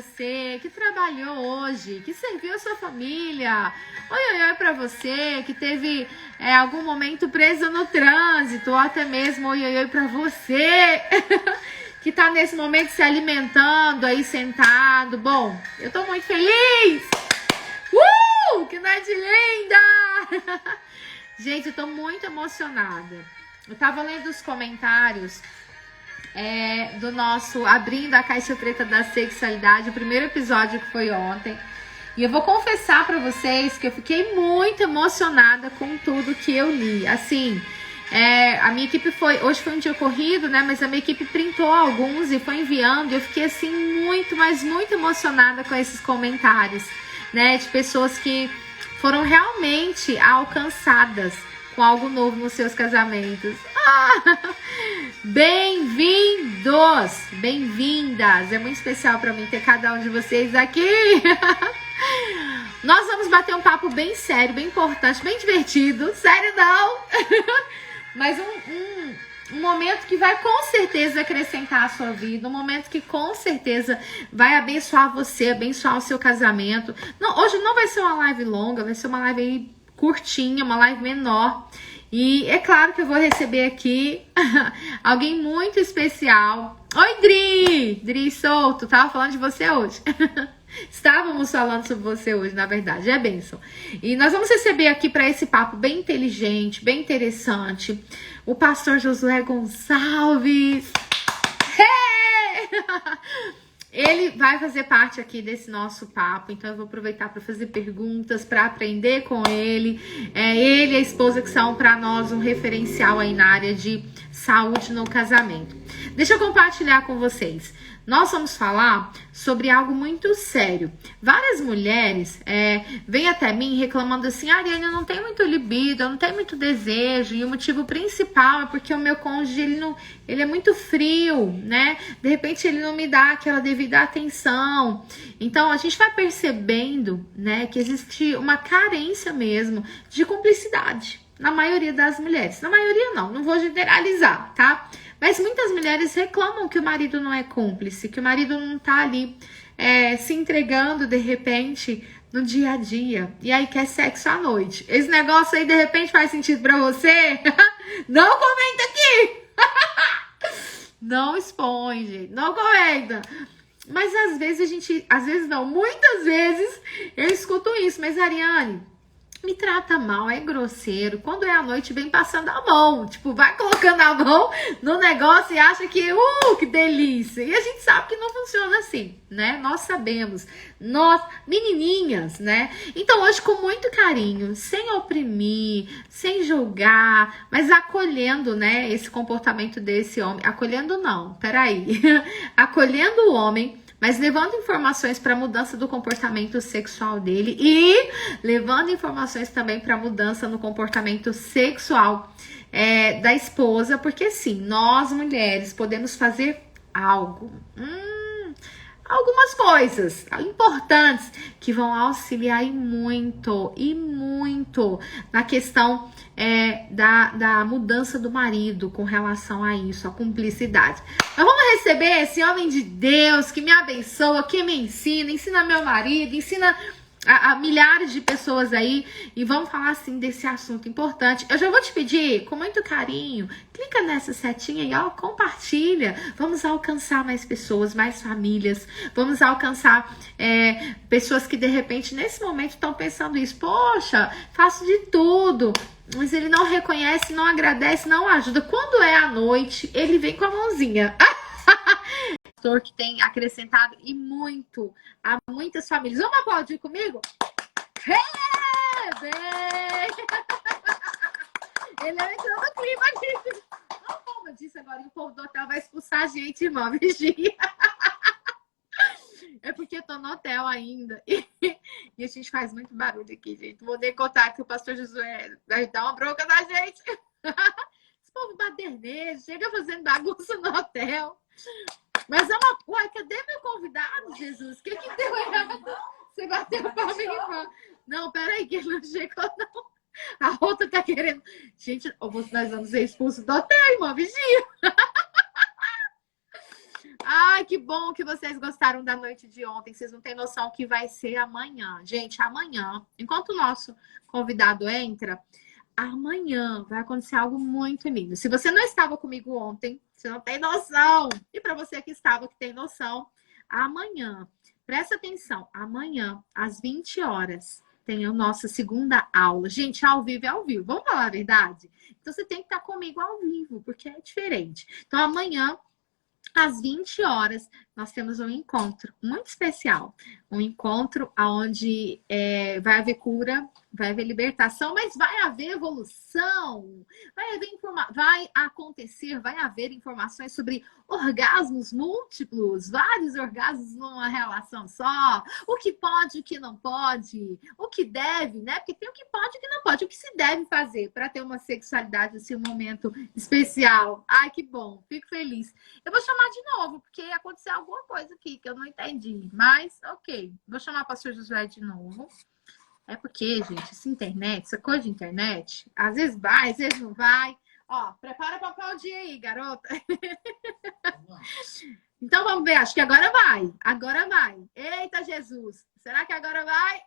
você que trabalhou hoje, que serviu a sua família. Oi pra você que teve algum momento preso no trânsito, ou até mesmo oi pra você que tá nesse momento se alimentando aí sentado. Bom, eu tô muito feliz. Que noite linda! Gente, eu tô muito emocionada. Eu tava lendo os comentários do nosso Abrindo a Caixa Preta da Sexualidade, o primeiro episódio que foi ontem. E eu vou confessar pra vocês que eu fiquei muito emocionada com tudo que eu li. Assim, a minha equipe hoje foi um dia corrido, né? Mas a minha equipe printou alguns e foi enviando. E eu fiquei assim muito, mas muito emocionada com esses comentários, né? De pessoas que foram realmente alcançadas com algo novo nos seus casamentos. Bem-vindos, bem-vindas. É muito especial para mim ter cada um de vocês aqui. Nós vamos bater um papo bem sério, bem importante, bem divertido. Sério não. Mas um momento que vai com certeza acrescentar a sua vida, um momento que com certeza vai abençoar você, abençoar o seu casamento. Não, hoje não vai ser uma live longa, vai ser uma live aí curtinha, uma live menor. E é claro que eu vou receber aqui alguém muito especial. Oi, Dri! Dri Souto, tava falando de você hoje. Estávamos falando sobre você hoje, na verdade, é bênção. E nós vamos receber aqui para esse papo bem inteligente, bem interessante, o pastor Josué Gonçalves. Hey! Ele vai fazer parte aqui desse nosso papo, então eu vou aproveitar para fazer perguntas, para aprender com ele. Ele e a esposa que são para nós um referencial aí na área de saúde no casamento. Deixa eu compartilhar com vocês. Nós vamos falar sobre algo muito sério. Várias mulheres vêm até mim reclamando assim: Ariane, eu não tenho muito libido, eu não tenho muito desejo. E o motivo principal é porque o meu cônjuge, ele é muito frio, né? De repente ele não me dá aquela devida atenção. Então a gente vai percebendo, né, que existe uma carência mesmo de cumplicidade na maioria das mulheres. Na maioria não vou generalizar, tá? Mas muitas mulheres reclamam que o marido não é cúmplice, que o marido não tá ali se entregando de repente no dia a dia. E aí quer sexo à noite. Esse negócio aí de repente faz sentido pra você? Não comenta aqui! Não expõe, gente. Não comenta. Mas muitas vezes eu escuto isso. Mas Ariane, me trata mal, é grosseiro. Quando é à noite, vem passando a mão. Tipo, vai colocando a mão no negócio e acha que delícia. E a gente sabe que não funciona assim, né? Nós sabemos. Nós, menininhas, né? Então, hoje, com muito carinho, sem oprimir, sem julgar, mas acolhendo, né, esse comportamento desse homem. Acolhendo não, peraí. Acolhendo o homem, mas levando informações para a mudança do comportamento sexual dele e levando informações também para a mudança no comportamento sexual da esposa, porque sim, nós mulheres podemos fazer algo, algumas coisas importantes que vão auxiliar e muito na questão da mudança do marido com relação a isso, a cumplicidade. Nós vamos receber esse homem de Deus que me abençoa, que me ensina meu marido, ensina a milhares de pessoas aí, e vamos falar assim desse assunto importante. Eu já vou te pedir, com muito carinho, clica nessa setinha aí, ó, compartilha. Vamos alcançar mais pessoas, mais famílias, vamos alcançar pessoas que de repente nesse momento estão pensando isso: poxa, faço de tudo, mas ele não reconhece, não agradece, não ajuda. Quando é à noite, ele vem com a mãozinha. Pastor que tem acrescentado e muito a muitas famílias. Vamos aplaudir comigo? Ele entrou no clima aqui. Não, como eu disse agora, o povo do hotel vai expulsar a gente, irmã, vigia. É porque eu tô no hotel ainda. E a gente faz muito barulho aqui, gente. Vou nem contar que o pastor Josué vai dar uma bronca na gente. Esse povo baderneiro, chega fazendo bagunça no hotel. Mas uai, cadê meu convidado, Jesus? O que deu errado? Você bateu pra mim, irmã. Não, peraí, que ele não chegou, não. A outra tá querendo... Gente, nós vamos ser expulsos do hotel, irmã, vigia. Ai, que bom que vocês gostaram da noite de ontem. Vocês não têm noção o que vai ser amanhã. Gente, amanhã, enquanto o nosso convidado entra, amanhã vai acontecer algo muito lindo. Se você não estava comigo ontem, você não tem noção. E para você que estava, que tem noção, amanhã, presta atenção, amanhã, às 20 horas, tem a nossa segunda aula. Gente, ao vivo é ao vivo. Vamos falar a verdade? Então, você tem que estar comigo ao vivo, porque é diferente. Então, amanhã, às 20 horas, nós temos um encontro muito especial. Um encontro onde vai haver cura, vai haver libertação, mas vai haver evolução. Vai acontecer, vai haver informações sobre orgasmos múltiplos, vários orgasmos numa relação só. O que pode, o que não pode, o que deve, né? Porque tem o que pode e o que não pode. O que se deve fazer para ter uma sexualidade, assim, um momento especial. Ai, que bom, fico feliz. Eu vou chamar de novo, porque aconteceu alguma coisa aqui que eu não entendi. Mas, ok. Vou chamar o pastor Josué de novo. É porque, gente, essa coisa de internet, às vezes vai, às vezes não vai. Ó, prepara para aplaudir aí, garota. Então, vamos ver. Acho que agora vai. Agora vai. Eita, Jesus. Será que agora vai?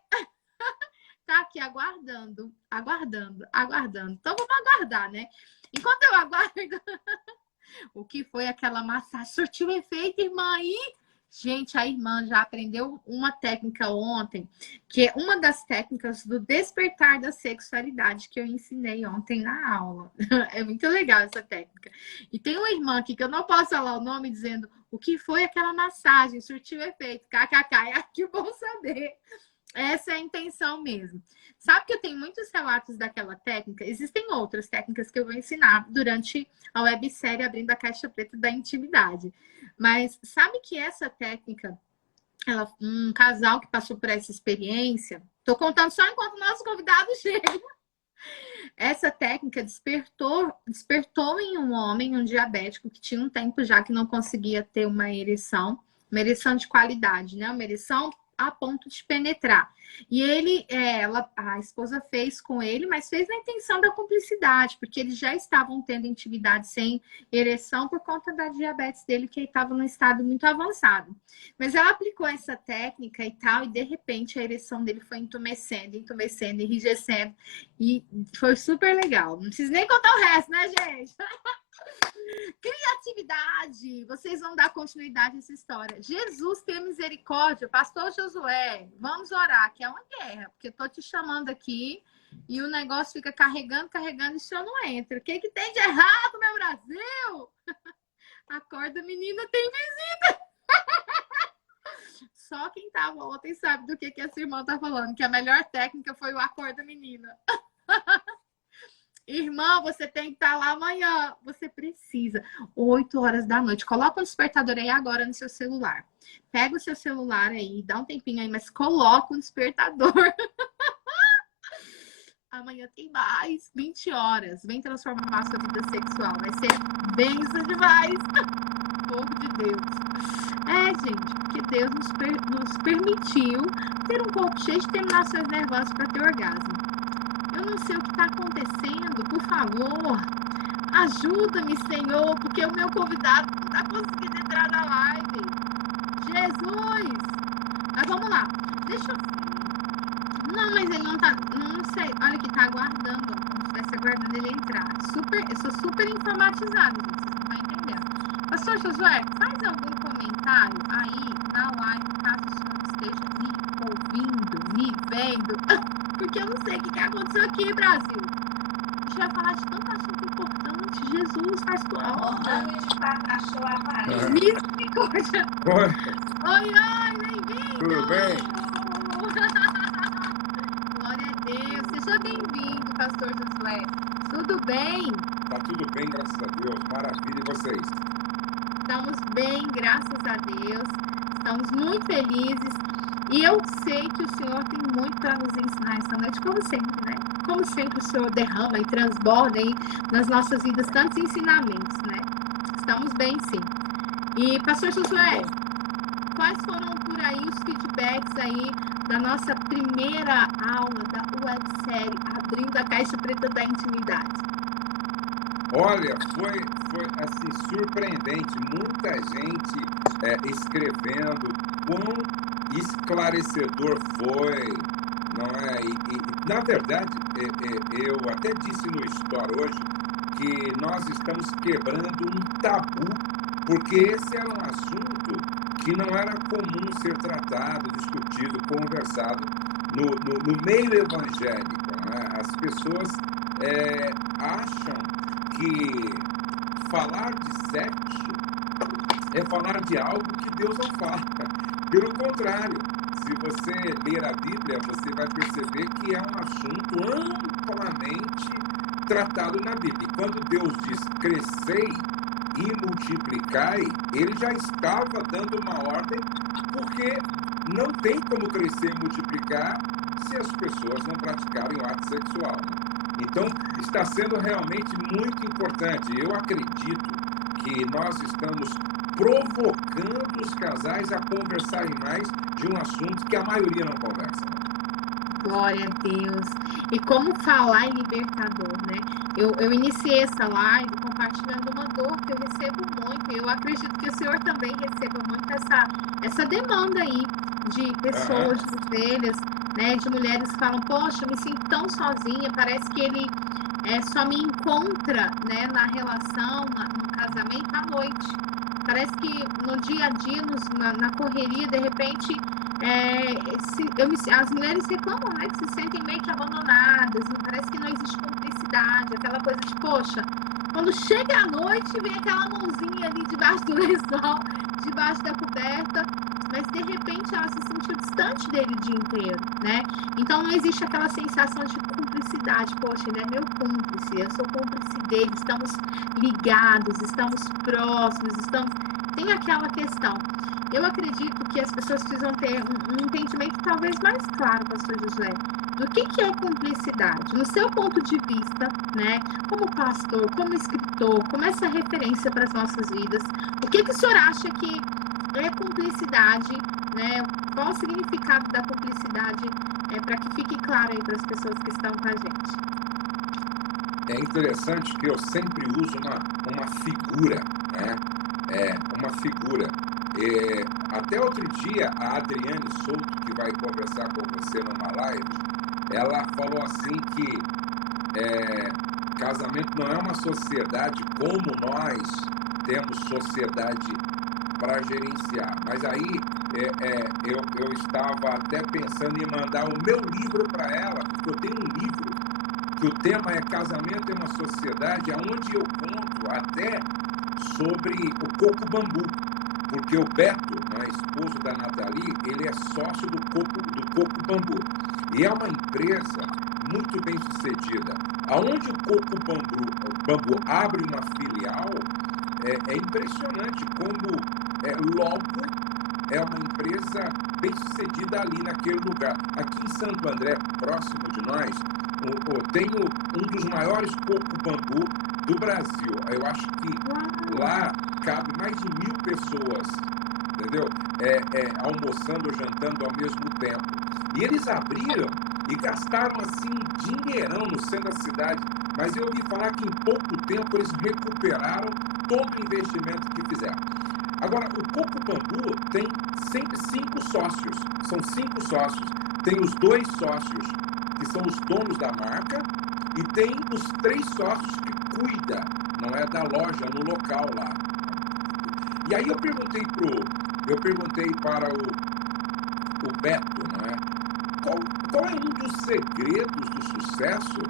Tá aqui aguardando, aguardando, aguardando. Então, vamos aguardar, né? Enquanto eu aguardo... O que foi aquela massagem? Surtiu efeito, irmã? Aí, gente, a irmã já aprendeu uma técnica ontem, que é uma das técnicas do despertar da sexualidade que eu ensinei ontem na aula. É muito legal essa técnica. E tem uma irmã aqui que eu não posso falar o nome, dizendo o que foi aquela massagem, surtiu efeito, kkk. Que bom saber. Essa é a intenção mesmo. Sabe que eu tenho muitos relatos daquela técnica? Existem outras técnicas que eu vou ensinar durante a websérie Abrindo a Caixa Preta da Intimidade. Mas sabe que essa técnica, um casal que passou por essa experiência, tô contando só enquanto o nosso convidado chega. Essa técnica despertou em um homem, um diabético, que tinha um tempo já que não conseguia ter uma ereção de qualidade, né? Uma ereção a ponto de penetrar. E a esposa fez com ele, mas fez na intenção da cumplicidade, porque eles já estavam tendo intimidade sem ereção por conta da diabetes dele, que estava num estado muito avançado. Mas ela aplicou essa técnica e tal, e de repente a ereção dele foi entumecendo, enrijecendo, e foi super legal. Não preciso nem contar o resto, né, gente? Criatividade, vocês vão dar continuidade a essa história. Jesus, tenha misericórdia. Pastor Josué, vamos orar, que é uma guerra, porque eu tô te chamando aqui e o negócio fica carregando e o senhor não entra. O que tem de errado, meu Brasil? Acorda, menina, tem visita. Só quem tava ontem sabe do que essa irmã tá falando, que a melhor técnica foi o acorda, menina. Irmã, você tem que estar lá amanhã. Você precisa. 8 horas da noite. Coloca o despertador aí agora no seu celular. Pega o seu celular aí, dá um tempinho aí, mas coloca o despertador. Amanhã tem mais 20 horas. Vem transformar a sua vida sexual. Vai ser benção demais. Fogo de Deus. Gente, porque Deus nos permitiu ter um corpo cheio de terminações nervosas para ter orgasmo. Eu não sei o que está acontecendo, por favor, ajuda-me, Senhor, porque o meu convidado não está conseguindo entrar na live. Jesus! Mas vamos lá, deixa eu... Não, mas ele não tá, não sei, olha que tá aguardando, como se estivesse aguardando ele entrar. Eu sou super informatizada, gente, vocês não estão entendendo. Pastor Josué, faz algum comentário aí na live, caso o senhor esteja me ouvindo, me vendo... Porque eu não sei o que aconteceu aqui, Brasil. A gente vai falar de tanto assunto importante. Jesus faz tua obra. Misericórdia. Oi, bem-vindo. Tudo bem? Glória a Deus. Seja bem-vindo, pastor Josué. Tudo bem? Tá tudo bem, graças a Deus. Maravilha. E vocês? Estamos bem, graças a Deus. Estamos muito felizes. E eu sei que o Senhor tem muito para nos ensinar essa noite, como sempre, né? Como sempre o Senhor derrama e transborda aí nas nossas vidas tantos ensinamentos, né? Estamos bem, sim. E, pastor Josué, quais foram por aí os feedbacks aí da nossa primeira aula da websérie Abrindo a Caixa Preta da Intimidade? Olha, foi assim, surpreendente. Muita gente escrevendo quão esclarecedor foi, não é? Na verdade, eu até disse no Store hoje que nós estamos quebrando um tabu, porque esse era um assunto que não era comum ser tratado, discutido, conversado no meio evangélico, não é? As pessoas acham que falar de sexo é falar de algo que Deus não fala. Pelo contrário, se você ler a Bíblia, você vai perceber que é um assunto amplamente tratado na Bíblia. E quando Deus diz crescei e multiplicai, ele já estava dando uma ordem, porque não tem como crescer e multiplicar se as pessoas não praticarem o ato sexual. Então, está sendo realmente muito importante. Eu acredito que nós estamos provocando os casais a conversarem mais de um assunto que a maioria não conversa. Glória a Deus. E como falar é libertador, né? Eu iniciei essa live compartilhando uma dor que eu recebo muito. Eu acredito que o senhor também receba muito essa demanda aí de pessoas, de ovelhas, né? De mulheres que falam, poxa, eu me sinto tão sozinha, parece que ele só me encontra, né, na relação, no casamento à noite. Parece que no dia a dia, na correria, de repente, as mulheres reclamam, né, que se sentem meio que abandonadas, parece que não existe cumplicidade, aquela coisa de, poxa, quando chega a noite, vem aquela mãozinha ali debaixo do lençol, debaixo da coberta, mas de repente ela se sentiu distante dele o dia inteiro, né? Então não existe aquela sensação de cumplicidade, poxa, ele é meu cúmplice, eu sou cúmplice dele, estamos ligados, estamos próximos, tem aquela questão. Eu acredito que as pessoas precisam ter um entendimento talvez mais claro, pastor Josué, do que é cumplicidade, no seu ponto de vista, né? Como pastor, como escritor, como essa referência para as nossas vidas, o que o senhor acha que é cumplicidade, né? Qual o significado da cumplicidade, para que fique claro aí para as pessoas que estão com a gente? É interessante que eu sempre uso uma figura, né? Uma figura. Até outro dia, a Adriane Souto, que vai conversar com você numa live, ela falou assim que casamento não é uma sociedade como nós temos sociedade para gerenciar. Mas aí eu estava até pensando em mandar o meu livro para ela, porque eu tenho um livro que o tema é Casamento em uma Sociedade, onde eu conto até sobre o coco bambu, porque o Beto, né, esposo da Nathalie, ele é sócio do coco bambu. E é uma empresa muito bem sucedida. Aonde o coco bambu abre uma filial, é impressionante como logo é uma empresa bem sucedida ali naquele lugar. Aqui em Santo André, próximo de nós, tenho um dos maiores coco bambu do Brasil. Eu acho que lá cabe mais de 1.000 pessoas, entendeu? Almoçando ou jantando ao mesmo tempo. E eles abriram e gastaram assim um dinheirão no centro da cidade. Mas eu ouvi falar que em pouco tempo eles recuperaram todo o investimento que fizeram. Agora, o coco bambu tem sempre 5 sócios. São 5 sócios. Tem os 2 sócios que são os donos da marca e tem os 3 sócios que cuida, não é, da loja, no local lá. E aí eu perguntei para o Beto, não é? Qual é um dos segredos do sucesso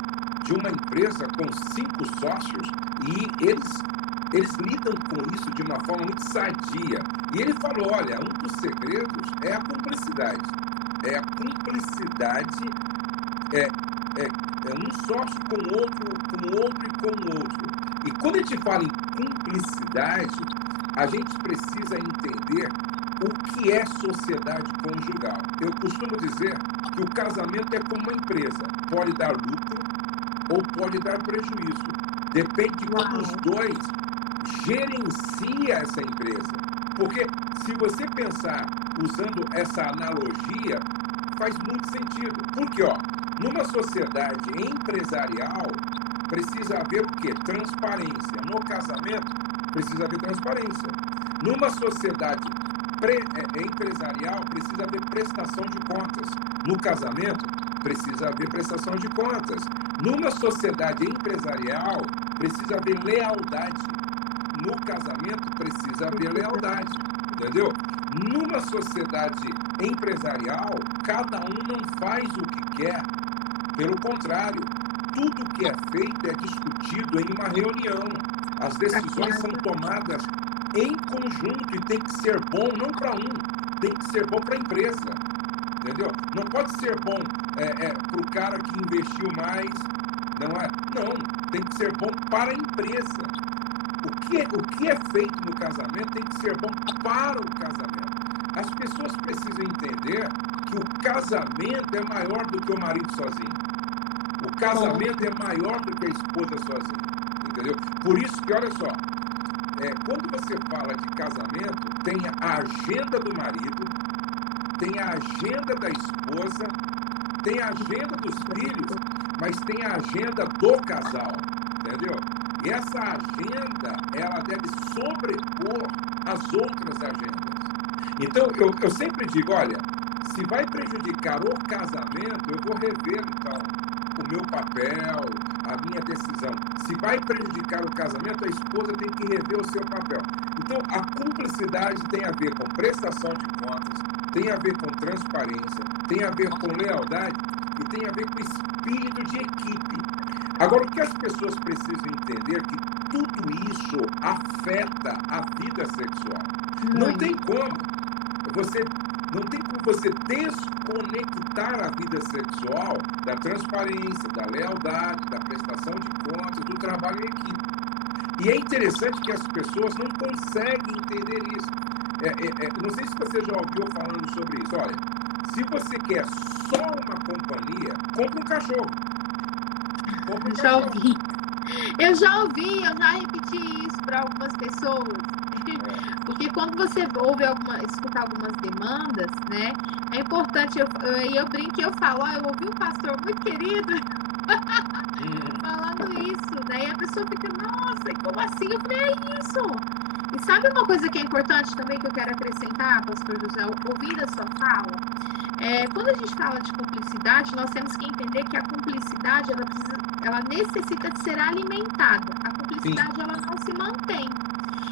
de uma empresa com 5 sócios? E eles lidam com isso de uma forma muito sadia. E ele falou, olha, um dos segredos é a cumplicidade. É a cumplicidade, um sócio com o outro e com o outro. E quando a gente fala em cumplicidade, a gente precisa entender o que é sociedade conjugal. Eu costumo dizer que o casamento é como uma empresa. Pode dar lucro ou pode dar prejuízo. Depende de como os dois gerencia essa empresa. Porque se você pensar usando essa analogia, faz muito sentido. Porque, numa sociedade empresarial, precisa haver o quê? Transparência. No casamento, precisa haver transparência. Numa sociedade empresarial, precisa haver prestação de contas. No casamento, precisa haver prestação de contas. Numa sociedade empresarial, precisa haver lealdade. No casamento, precisa haver lealdade. Entendeu? Numa sociedade empresarial, cada um não faz o que quer. Pelo contrário, tudo que é feito é discutido em uma reunião. As decisões são tomadas em conjunto e tem que ser bom não para um, tem que ser bom para a empresa. Entendeu? Não pode ser bom para o cara que investiu mais. Não, tem que ser bom para a empresa. O que é feito no casamento tem que ser bom para o casamento. As pessoas precisam entender que o casamento é maior do que o marido sozinho. O casamento é maior do que a esposa sozinha. Entendeu? Por isso que, olha só, quando você fala de casamento, tem a agenda do marido, tem a agenda da esposa, tem a agenda dos filhos, mas tem a agenda do casal. Entendeu? E essa agenda, ela deve sobrepor as outras agendas. Então, eu sempre digo, olha, se vai prejudicar o casamento, eu vou rever, então, o meu papel, a minha decisão. Se vai prejudicar o casamento, a esposa tem que rever o seu papel. Então, a cumplicidade tem a ver com prestação de contas, tem a ver com transparência, tem a ver com lealdade e tem a ver com espírito de equipe. Agora, o que as pessoas precisam entender é que tudo isso afeta a vida sexual. Não tem como você desconectar a vida sexual da transparência, da lealdade, da prestação de contas, do trabalho em equipe. E é interessante que as pessoas não conseguem entender isso. Não sei se você já ouviu falando sobre isso. Olha, se você quer só uma companhia, compra um cachorro. Já ouvi. Eu já repeti isso para algumas pessoas. Porque quando você escuta algumas demandas, né? É importante, eu brinco e eu falo, eu ouvi um pastor muito querido falando isso. Daí a pessoa fica, nossa, como assim? Eu falei, é isso. E sabe uma coisa que é importante também que eu quero acrescentar, pastor José, ouvindo a sua fala? Quando a gente fala de cumplicidade, nós temos que entender que a cumplicidade, ela necessita de ser alimentada. A cumplicidade, ela não se mantém.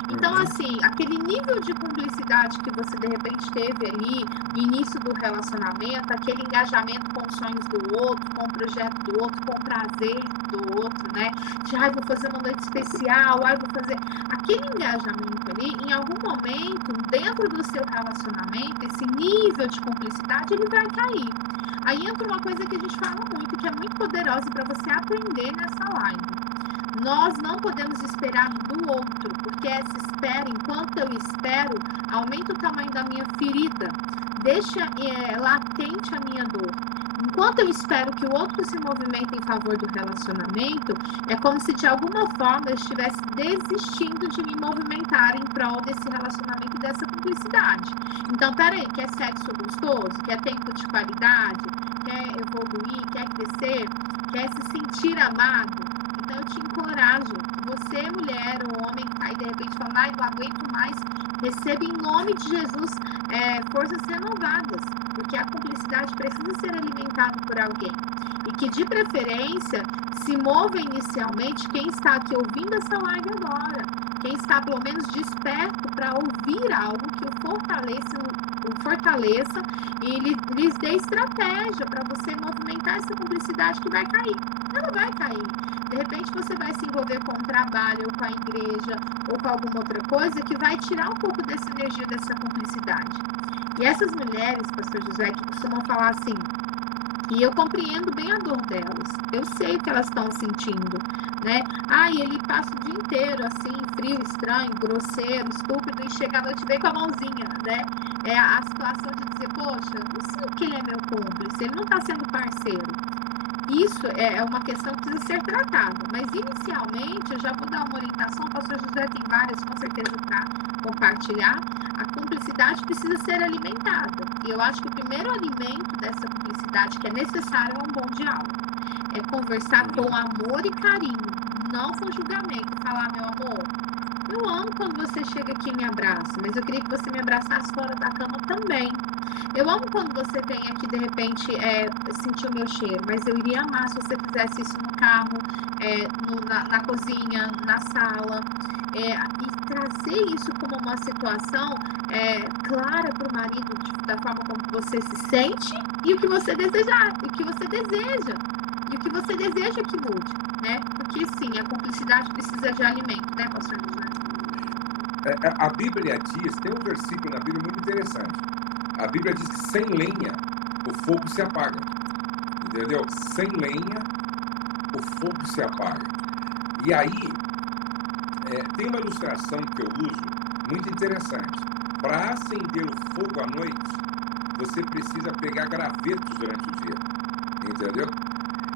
Então, assim, aquele nível de cumplicidade que você, de repente, teve ali no início do relacionamento, aquele engajamento com os sonhos do outro, com o projeto do outro, com o prazer do outro, né? De, vou fazer uma noite especial, vou fazer... Aquele engajamento ali, em algum momento, dentro do seu relacionamento, esse nível de cumplicidade, ele vai cair. Aí entra uma coisa que a gente fala muito, que é muito poderosa para você aprender nessa live. Nós não podemos esperar do outro, porque essa espera, enquanto eu espero, aumenta o tamanho da minha ferida, deixa latente a minha dor. Enquanto eu espero que o outro se movimente em favor do relacionamento, é como se de alguma forma eu estivesse desistindo de me movimentar em prol desse relacionamento e dessa cumplicidade. Então, peraí, quer sexo gostoso? Quer tempo de qualidade? Quer evoluir? Quer crescer? Quer se sentir amado? Então eu te encorajo que você, mulher ou homem que está aí de repente falando, não aguento mais, receba em nome de Jesus forças renovadas, porque a cumplicidade precisa ser alimentada por alguém. E que de preferência se mova inicialmente quem está aqui ouvindo essa live agora, quem está pelo menos desperto para ouvir algo que o fortaleça e lhes dê estratégia para você movimentar essa cumplicidade que vai cair. Ela vai cair. De repente você vai se envolver com o trabalho, ou com a igreja, ou com alguma outra coisa que vai tirar um pouco dessa energia, dessa cumplicidade. E essas mulheres, pastor José, que costumam falar assim, e eu compreendo bem a dor delas, eu sei o que elas estão sentindo, né? Ele passa o dia inteiro assim, frio, estranho, grosseiro, estúpido, e chega à noite e vem com a mãozinha, né? É a situação de dizer, poxa, não sei que ele é meu cúmplice, ele não está sendo parceiro. Isso é uma questão que precisa ser tratada, mas inicialmente eu já vou dar uma orientação, o pastor José tem várias com certeza para compartilhar. A cumplicidade precisa ser alimentada, e eu acho que o primeiro alimento dessa cumplicidade que é necessário é um bom diálogo, é conversar com amor e carinho, não for julgamento, falar, meu amor, eu amo quando você chega aqui e me abraça, mas eu queria que você me abraçasse fora da cama também. Eu amo quando você vem aqui, de repente, sentir o meu cheiro, mas eu iria amar se você fizesse isso no carro, na cozinha, na sala, e trazer isso como uma situação clara para o marido, da forma como você se sente e o que você desejar, e o que você deseja, e o que você deseja que mude, né? Porque sim, a cumplicidade precisa de alimento, né, pastor José? A Bíblia diz, tem um versículo na Bíblia muito interessante. A Bíblia diz que sem lenha o fogo se apaga. Entendeu? Sem lenha o fogo se apaga. E aí, tem uma ilustração que eu uso muito interessante. Para acender o fogo à noite, você precisa pegar gravetos durante o dia. Entendeu?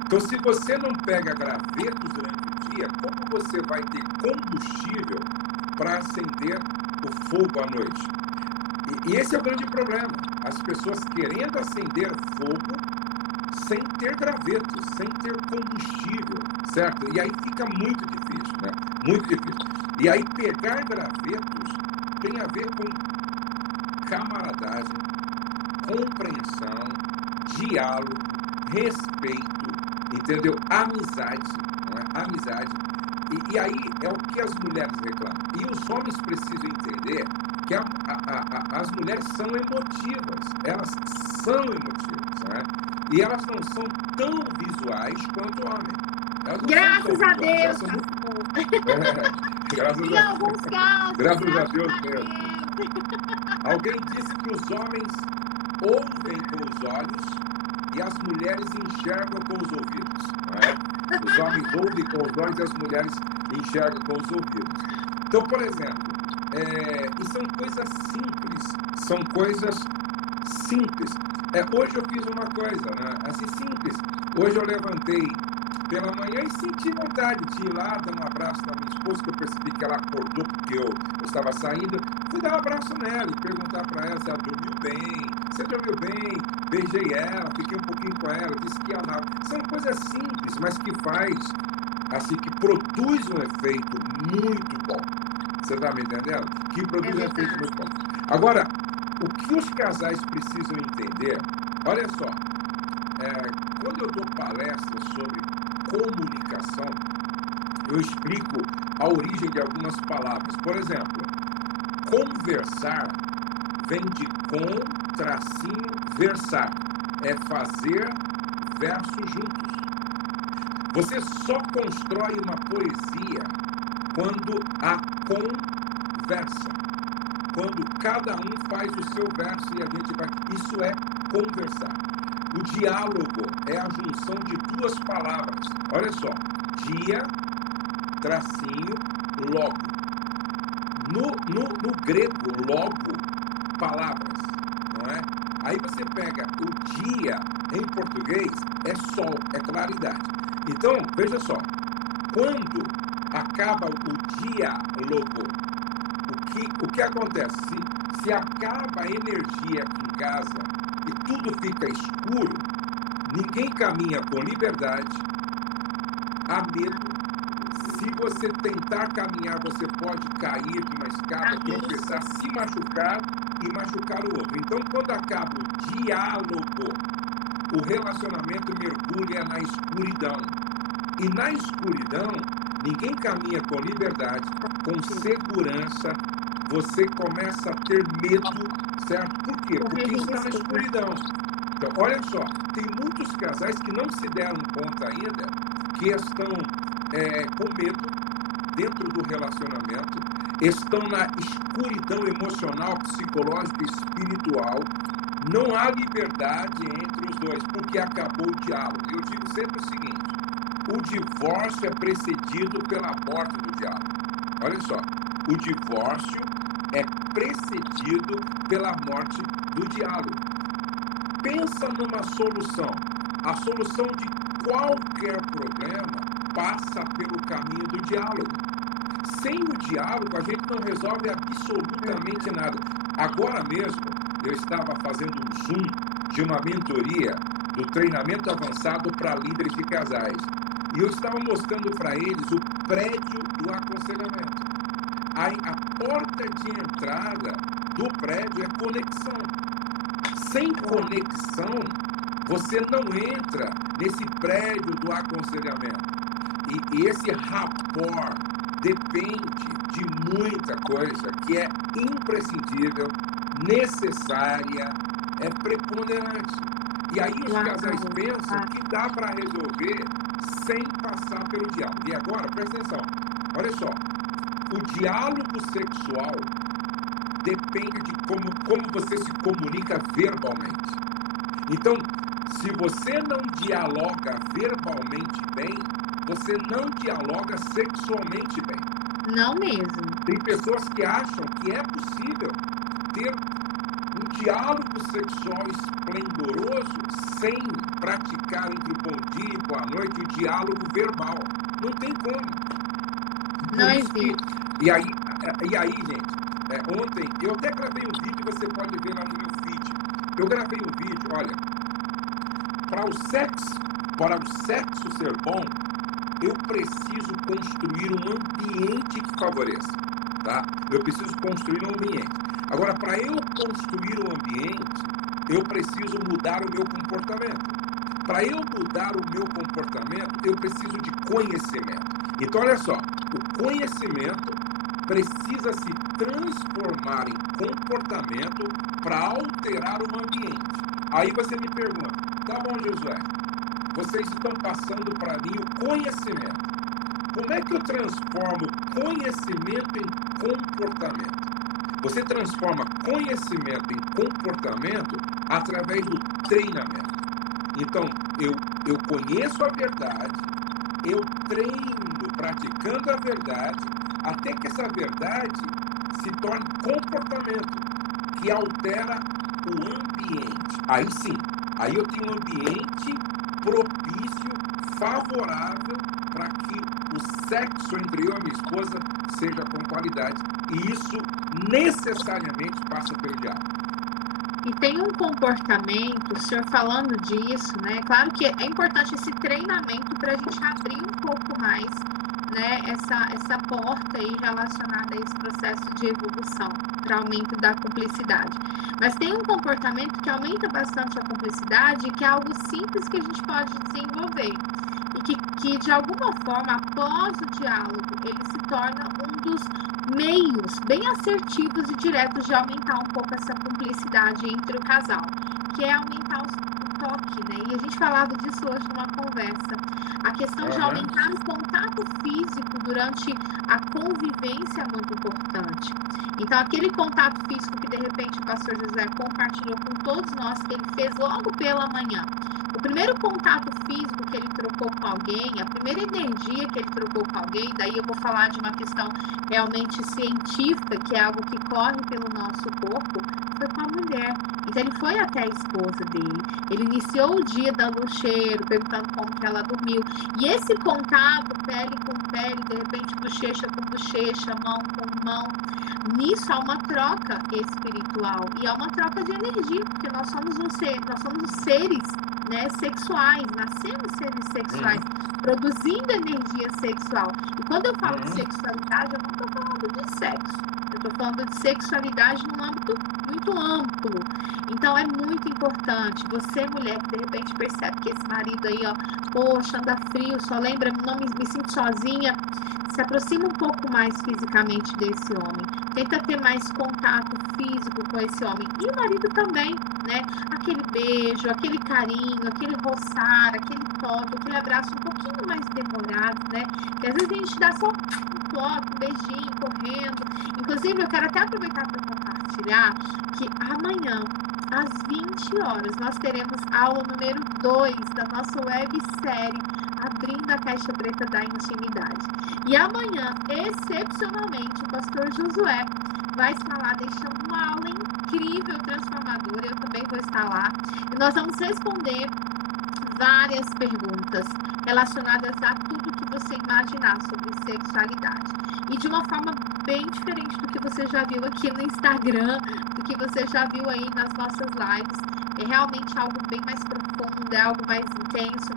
Então, se você não pega gravetos durante o dia, como você vai ter combustível para acender o fogo à noite? E esse é o grande problema. As pessoas querendo acender fogo sem ter gravetos, sem ter combustível, certo? E aí fica muito difícil, né? Muito difícil. E aí pegar gravetos tem a ver com camaradagem, compreensão, diálogo, respeito, entendeu? Amizade, não é? Amizade. E aí é o que as mulheres reclamam. E os homens precisam entender que as mulheres são emotivas. Elas são emotivas, né? E elas não são tão visuais quanto o homem. Graças a Deus! Em alguns casos. Graças a Deus mesmo. Alguém disse que os homens ouvem com os olhos e as mulheres enxergam com os ouvidos. Não é? Os homens ouvem com os olhos e as mulheres enxergam com os ouvidos. Então, por exemplo, e são coisas simples. São coisas simples. Hoje eu fiz uma coisa, né? Assim, simples. Hoje eu levantei pela manhã e senti vontade de ir lá dar um abraço na minha esposa, que eu percebi que ela acordou porque eu estava saindo. Fui dar um abraço nela e perguntar para ela se ela dormiu bem. Você dormiu bem? Beijei ela, fiquei um pouquinho com ela, disse que amava. São coisas simples, mas que faz, assim, que produz um efeito muito bom. Você está me entendendo? Que produz um efeito muito bom. Agora, o que os casais precisam entender, olha só, quando eu dou palestras sobre comunicação, eu explico a origem de algumas palavras. Por exemplo, conversar vem de com-versar. É fazer versos juntos. Você só constrói uma poesia quando há conversa. Quando cada um faz o seu verso e a gente vai... Isso é conversar. O diálogo é a junção de duas palavras. Olha só. Dia, tracinho, logo. No grego, logo, palavras, não é? Aí você pega o dia, em português, é sol, é claridade. Então, veja só. Quando acaba o diálogo, o que acontece? Se acaba a energia aqui em casa e tudo fica escuro, ninguém caminha com liberdade, há medo. Se você tentar caminhar, você pode cair de uma escada, tropeçar, se machucar e machucar o outro. Então, quando acaba o diálogo, o relacionamento mergulha na escuridão. E na escuridão, ninguém caminha com liberdade, com segurança. Você começa a ter medo, certo? Por quê? Porque está na escuridão. Então, olha só, tem muitos casais que não se deram conta ainda que estão com medo dentro do relacionamento, estão na escuridão emocional, psicológica e espiritual. Não há liberdade entre os dois, porque acabou o diálogo. Eu digo sempre o seguinte: o divórcio é precedido pela morte do diálogo. Olha só, o divórcio é precedido pela morte do diálogo. Pensa numa solução. A solução de qualquer problema passa pelo caminho do diálogo. Sem o diálogo, a gente não resolve absolutamente nada. Agora mesmo, eu estava fazendo um Zoom de uma mentoria do treinamento avançado para líderes de casais. E eu estava mostrando para eles o prédio do aconselhamento. Aí, a porta de entrada do prédio é conexão. Sem conexão, você não entra nesse prédio do aconselhamento. E esse rapport depende de muita coisa que é imprescindível, necessária, é preponderante. E aí os casais pensam que dá para resolver sem passar pelo diálogo. E agora, presta atenção, olha só, o diálogo sexual depende de como você se comunica verbalmente. Então, se você não dialoga verbalmente bem, você não dialoga sexualmente bem. Não mesmo. Tem pessoas que acham que é possível ter um diálogo sexual esplendoroso sem praticar entre o bom dia e boa noite o diálogo verbal. Não tem como. Não existe. E aí, gente, ontem eu até gravei um vídeo, você pode ver lá no meu feed. Eu gravei um vídeo, olha, para o sexo ser bom, eu preciso construir um ambiente que favoreça, tá? Eu preciso construir um ambiente. Agora, para eu construir um ambiente, eu preciso mudar o meu comportamento. Para eu mudar o meu comportamento, eu preciso de conhecimento. Então, olha só, o conhecimento precisa se transformar em comportamento para alterar o ambiente. Aí você me pergunta, tá bom, Josué, vocês estão passando para mim o conhecimento. Como é que eu transformo conhecimento em comportamento? Você transforma conhecimento em comportamento através do treinamento. Então, eu conheço a verdade, eu treino praticando a verdade, até que essa verdade se torne comportamento, que altera o ambiente. Aí sim, aí eu tenho um ambiente propício, favorável para que o sexo entre eu e minha esposa seja com qualidade. E isso necessariamente passa pelo diálogo. E tem um comportamento, o senhor falando disso, né? Claro que é importante esse treinamento para a gente abrir um pouco mais, né, essa porta aí relacionada a esse processo de evolução, para aumento da cumplicidade. Mas tem um comportamento que aumenta bastante a cumplicidade, que é algo simples que a gente pode desenvolver. E que de alguma forma, após o diálogo, ele se torna um dos meios bem assertivos e diretos de aumentar um pouco essa cumplicidade entre o casal, que é aumentar o toque, né? E a gente falava disso hoje numa conversa. A questão de aumentar o contato físico durante a convivência é muito importante. Então, aquele contato físico que, de repente, o pastor José compartilhou com todos nós, que ele fez logo pela manhã. O primeiro contato físico que ele trocou com alguém, a primeira energia que ele trocou com alguém, daí eu vou falar de uma questão realmente científica, que é algo que corre pelo nosso corpo, foi com a mulher. Então ele foi até a esposa dele, ele iniciou o dia dando um cheiro, perguntando como que ela dormiu. E esse contato, pele com pele, de repente bochecha com bochecha, mão com mão, nisso há uma troca espiritual e há uma troca de energia, porque nós somos os seres, né, sexuais, nascemos seres sexuais, produzindo energia sexual. E quando eu falo de sexualidade, eu não estou falando de sexo, eu estou falando de sexualidade num âmbito muito amplo. Então é muito importante, você mulher que de repente percebe que esse marido aí, ó, poxa, anda frio, só lembra, não me sinto sozinha, se aproxima um pouco mais fisicamente desse homem, tenta ter mais contato físico com esse homem, e o marido também, né, aquele beijo, aquele carinho, aquele roçar, aquele toque, aquele abraço um pouquinho mais demorado, né, que às vezes a gente dá só um toque, um beijinho, correndo. Inclusive eu quero até aproveitar para compartilhar que amanhã, às 20 horas, nós teremos aula número 2 da nossa websérie Abrindo a Caixa Preta da Intimidade. E amanhã, excepcionalmente, o pastor Josué vai estar lá deixando uma aula incrível, transformadora. Eu também vou estar lá. E nós vamos responder várias perguntas relacionadas a tudo que você imaginar sobre sexualidade. E de uma forma bem diferente do que você já viu aqui no Instagram, do que você já viu aí nas nossas lives. É realmente algo bem mais profundo, é algo mais intenso.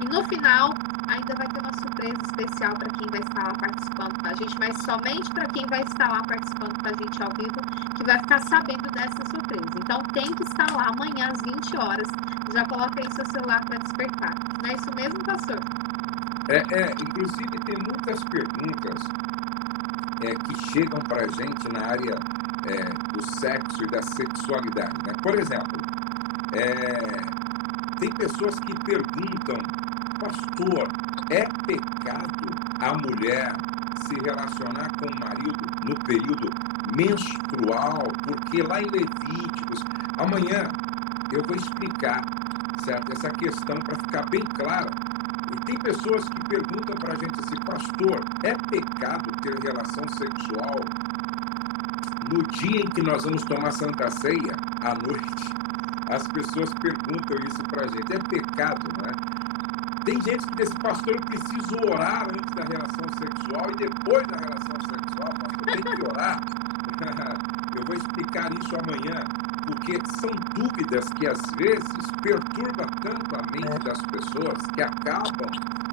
E no final, ainda vai ter uma surpresa surpresa especial para quem vai estar lá participando com a gente, mas somente para quem vai estar lá participando com a gente ao vivo, que vai ficar sabendo dessa surpresa. Então tem que estar lá amanhã às 20 horas. Já coloca aí seu celular para despertar. Não é isso mesmo, pastor? Inclusive tem muitas perguntas que chegam para a gente na área do sexo e da sexualidade, né? Por exemplo, tem pessoas que perguntam, pastor, é pecado a mulher se relacionar com o marido no período menstrual? Porque lá em Levíticos, amanhã eu vou explicar, certo, essa questão para ficar bem clara. E tem pessoas que perguntam para a gente assim, pastor, é pecado ter relação sexual no dia em que nós vamos tomar Santa Ceia, à noite? As pessoas perguntam isso para a gente. É pecado, não é? Tem gente que diz, pastor, eu preciso orar antes da relação sexual e depois da relação sexual, pastor, tem que orar. Eu vou explicar isso amanhã, porque são dúvidas que às vezes perturbam tanto a mente das pessoas que acabam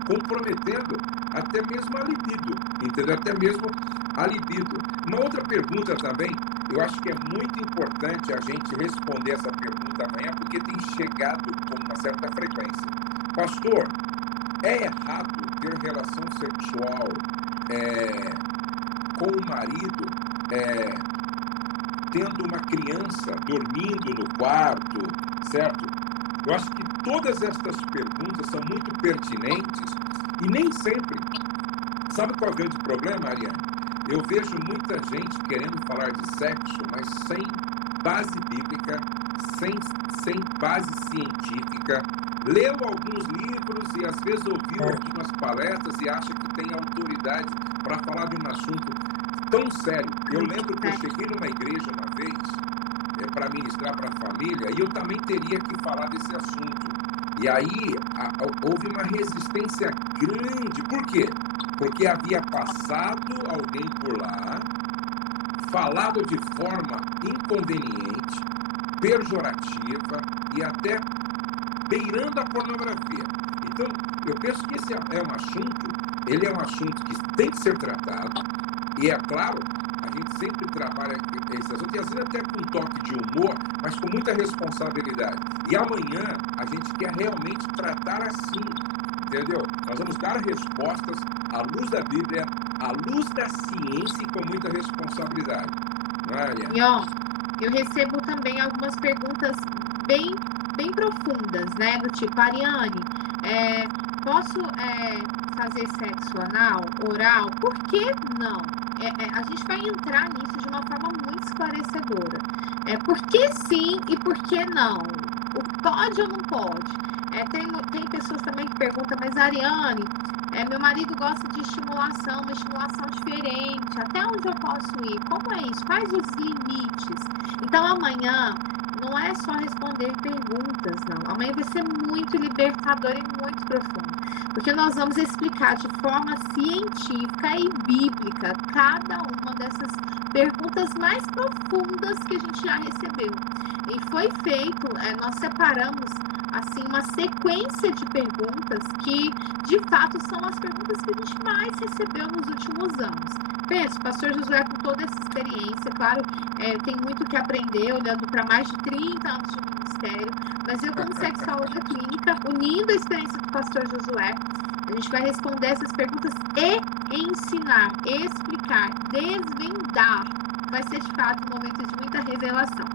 comprometendo até mesmo a libido, entendeu? Até mesmo a libido. Uma outra pergunta também, eu acho que é muito importante a gente responder essa pergunta amanhã, porque tem chegado com uma certa frequência. Pastor, é errado ter relação sexual com o marido tendo uma criança dormindo no quarto, certo? Eu acho que todas estas perguntas são muito pertinentes e nem sempre. Sabe qual é o grande problema, Ariane? Eu vejo muita gente querendo falar de sexo, mas sem base bíblica, sem base científica, leu alguns livros e às vezes ouviu algumas palestras e acha que tem autoridade para falar de um assunto tão sério. Eu lembro que eu cheguei numa igreja uma vez para ministrar para a família e eu também teria que falar desse assunto. E aí houve uma resistência grande. Por quê? Porque havia passado alguém por lá, falado de forma inconveniente, pejorativa e até beirando a pornografia. Então, eu penso que esse é um assunto, ele é um assunto que tem que ser tratado, e é claro, a gente sempre trabalha esse assunto, e às vezes até com um toque de humor, mas com muita responsabilidade. E amanhã a gente quer realmente tratar assim, entendeu? Nós vamos dar respostas à luz da Bíblia, à luz da ciência e com muita responsabilidade. Não é, Ariane? E ó, eu recebo também algumas perguntas bem profundas, né? Do tipo, Ariane, posso fazer sexo anal, oral? Por que não? A gente vai entrar nisso de uma forma muito esclarecedora. Por que sim e por que não? Pode ou não pode? Tem pessoas também que perguntam, mas Ariane, meu marido gosta de estimulação, uma estimulação diferente. Até onde eu posso ir? Como é isso? Quais os limites? Então amanhã não é só responder perguntas, não. Amanhã vai ser muito libertador e muito profundo. Porque nós vamos explicar de forma científica e bíblica cada uma dessas perguntas mais profundas que a gente já recebeu. E foi feito, nós separamos assim uma sequência de perguntas que, de fato, são as perguntas que a gente mais recebeu nos últimos anos. Penso, o pastor Josué, com toda essa experiência, claro, tem muito que aprender, olhando para mais de 30 anos de ministério, mas eu, como sexóloga clínica, unindo a experiência do pastor Josué, a gente vai responder essas perguntas e ensinar, explicar, desvendar. Vai ser, de fato, um momento de muita revelação.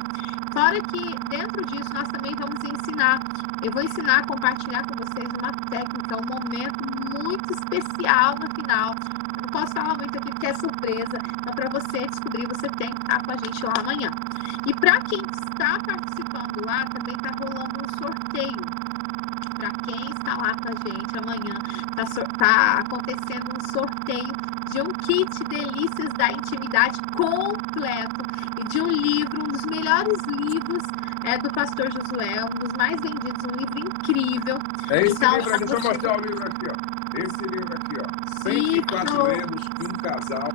Fora que, dentro disso, nós também vamos ensinar, eu vou ensinar a compartilhar com vocês uma técnica, um momento muito especial no final. Eu não posso falar muito aqui porque é surpresa, então para você descobrir, você tem que estar com a gente lá amanhã. E para quem está participando lá, também está rolando um sorteio. Para quem está lá com a gente amanhã, está acontecendo um sorteio de um kit Delícias da Intimidade completo e de um livro, um dos melhores livros do pastor Josué, um dos mais vendidos, um livro incrível. Esse livro, deixa eu mostrar o livro aqui, ó. Esse livro aqui, ó. 104 erros que um casal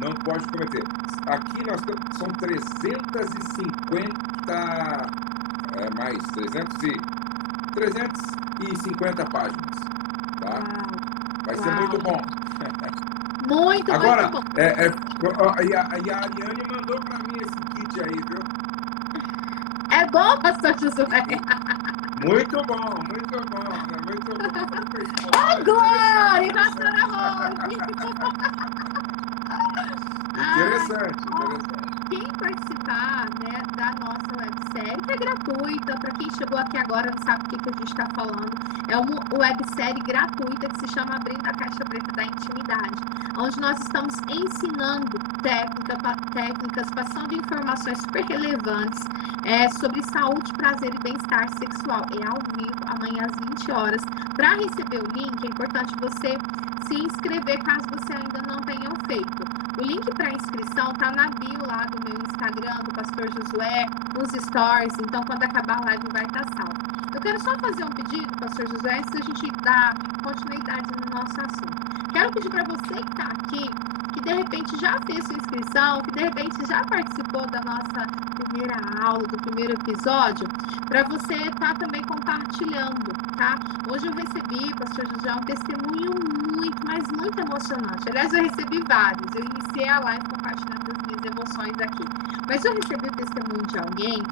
não pode cometer. Aqui nós temos, são 350, mais 350 páginas, tá? Vai ser muito bom. Muito, Agora, muito bom. e a Ariane mandou para mim esse kit aí, viu? É bom, pastor Josué? Muito bom, muito bom, né? Muito bom. Oh, glória, pastora Rose! Interessante. Quem participar, né, da nossa websérie, que é gratuita, para quem chegou aqui agora não sabe o que a gente está falando, é uma websérie gratuita que se chama Abrindo a Caixa Preta da Intimidade, onde nós estamos ensinando técnicas, passando informações super relevantes sobre saúde, prazer e bem-estar sexual. É ao vivo, amanhã às 20 horas. Para receber o link, é importante você se inscrever caso você ainda não tenha feito. O link para inscrição tá na bio lá do meu Instagram, do Pastor Josué, nos stories, então quando acabar a live vai estar salvo. Eu quero só fazer um pedido, Pastor Josué, antes da gente dar continuidade no nosso assunto. Quero pedir para você que está aqui, que de repente já fez sua inscrição, que de repente já participou da nossa primeira aula, do primeiro episódio, para você estar também compartilhando, tá? Hoje eu recebi, Pastor Josué, um testemunho muito, mas muito emocionante. Aliás, eu recebi vários. Eu iniciei a live compartilhando as minhas emoções aqui. Mas eu recebi o testemunho de alguém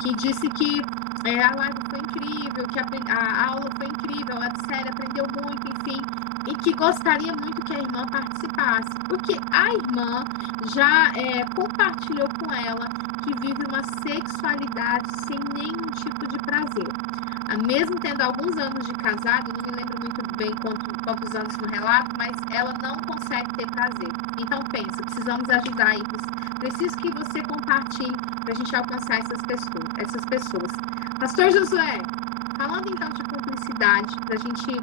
que disse que a live foi incrível, que a aula foi incrível, a websérie aprendeu muito, enfim, e que gostaria muito que a irmã participasse, porque a irmã já compartilhou com ela que vive uma sexualidade sem nenhum tipo de prazer. Mesmo tendo alguns anos de casado, não me lembro muito bem quantos anos no relato, mas ela não consegue ter prazer. Então pensa, precisamos ajudar isso. Preciso que você compartilhe para a gente alcançar essas pessoas. Pastor Josué, falando então de cumplicidade, para a gente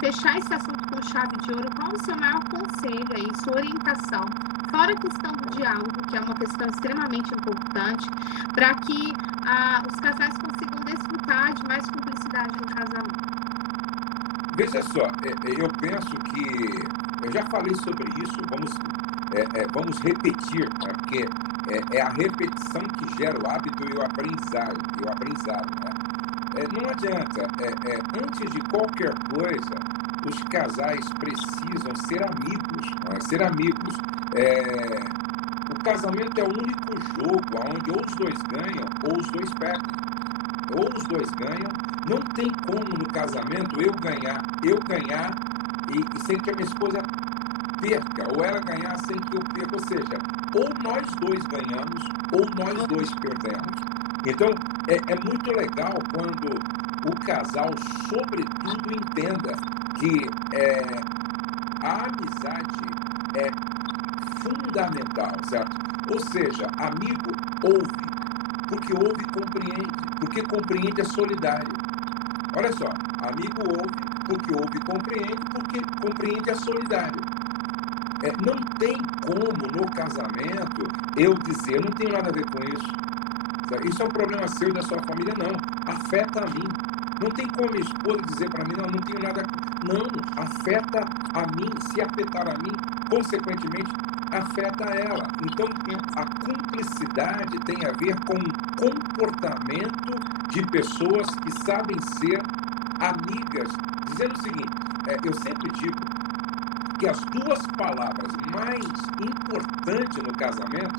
fechar esse assunto com chave de ouro, qual o seu maior conselho aí, sua orientação, fora a questão do diálogo, que é uma questão extremamente importante, para que os casais consigam desfrutar de mais cumplicidade no casamento? Veja só, eu penso que eu já falei sobre isso, vamos repetir, né? Porque é a repetição que gera o hábito e o aprendizado, né? Não adianta, antes de qualquer coisa, os casais precisam ser amigos, não é? Ser amigos. O casamento é o único jogo onde ou os dois ganham ou os dois perdem. Ou os dois ganham. Não tem como no casamento eu ganhar e sem que a minha esposa perca, ou ela ganhar sem que eu perca. Ou seja, ou nós dois ganhamos ou nós dois perdemos. Então, é muito legal quando o casal, sobretudo, entenda que a amizade é fundamental, certo? Ou seja, amigo ouve, porque ouve e compreende, porque compreende é solidário. Olha só, amigo ouve, porque ouve e compreende, porque compreende é solidário. Não tem como no casamento eu dizer, não tenho nada a ver com isso. Isso é um problema seu e da sua família, não. Afeta a mim. Não tem como minha esposa dizer para mim, não tenho nada. Não, afeta a mim. Se afetar a mim, consequentemente, afeta ela. Então, a cumplicidade tem a ver com o comportamento de pessoas que sabem ser amigas. Dizendo o seguinte, eu sempre digo que as duas palavras mais importantes no casamento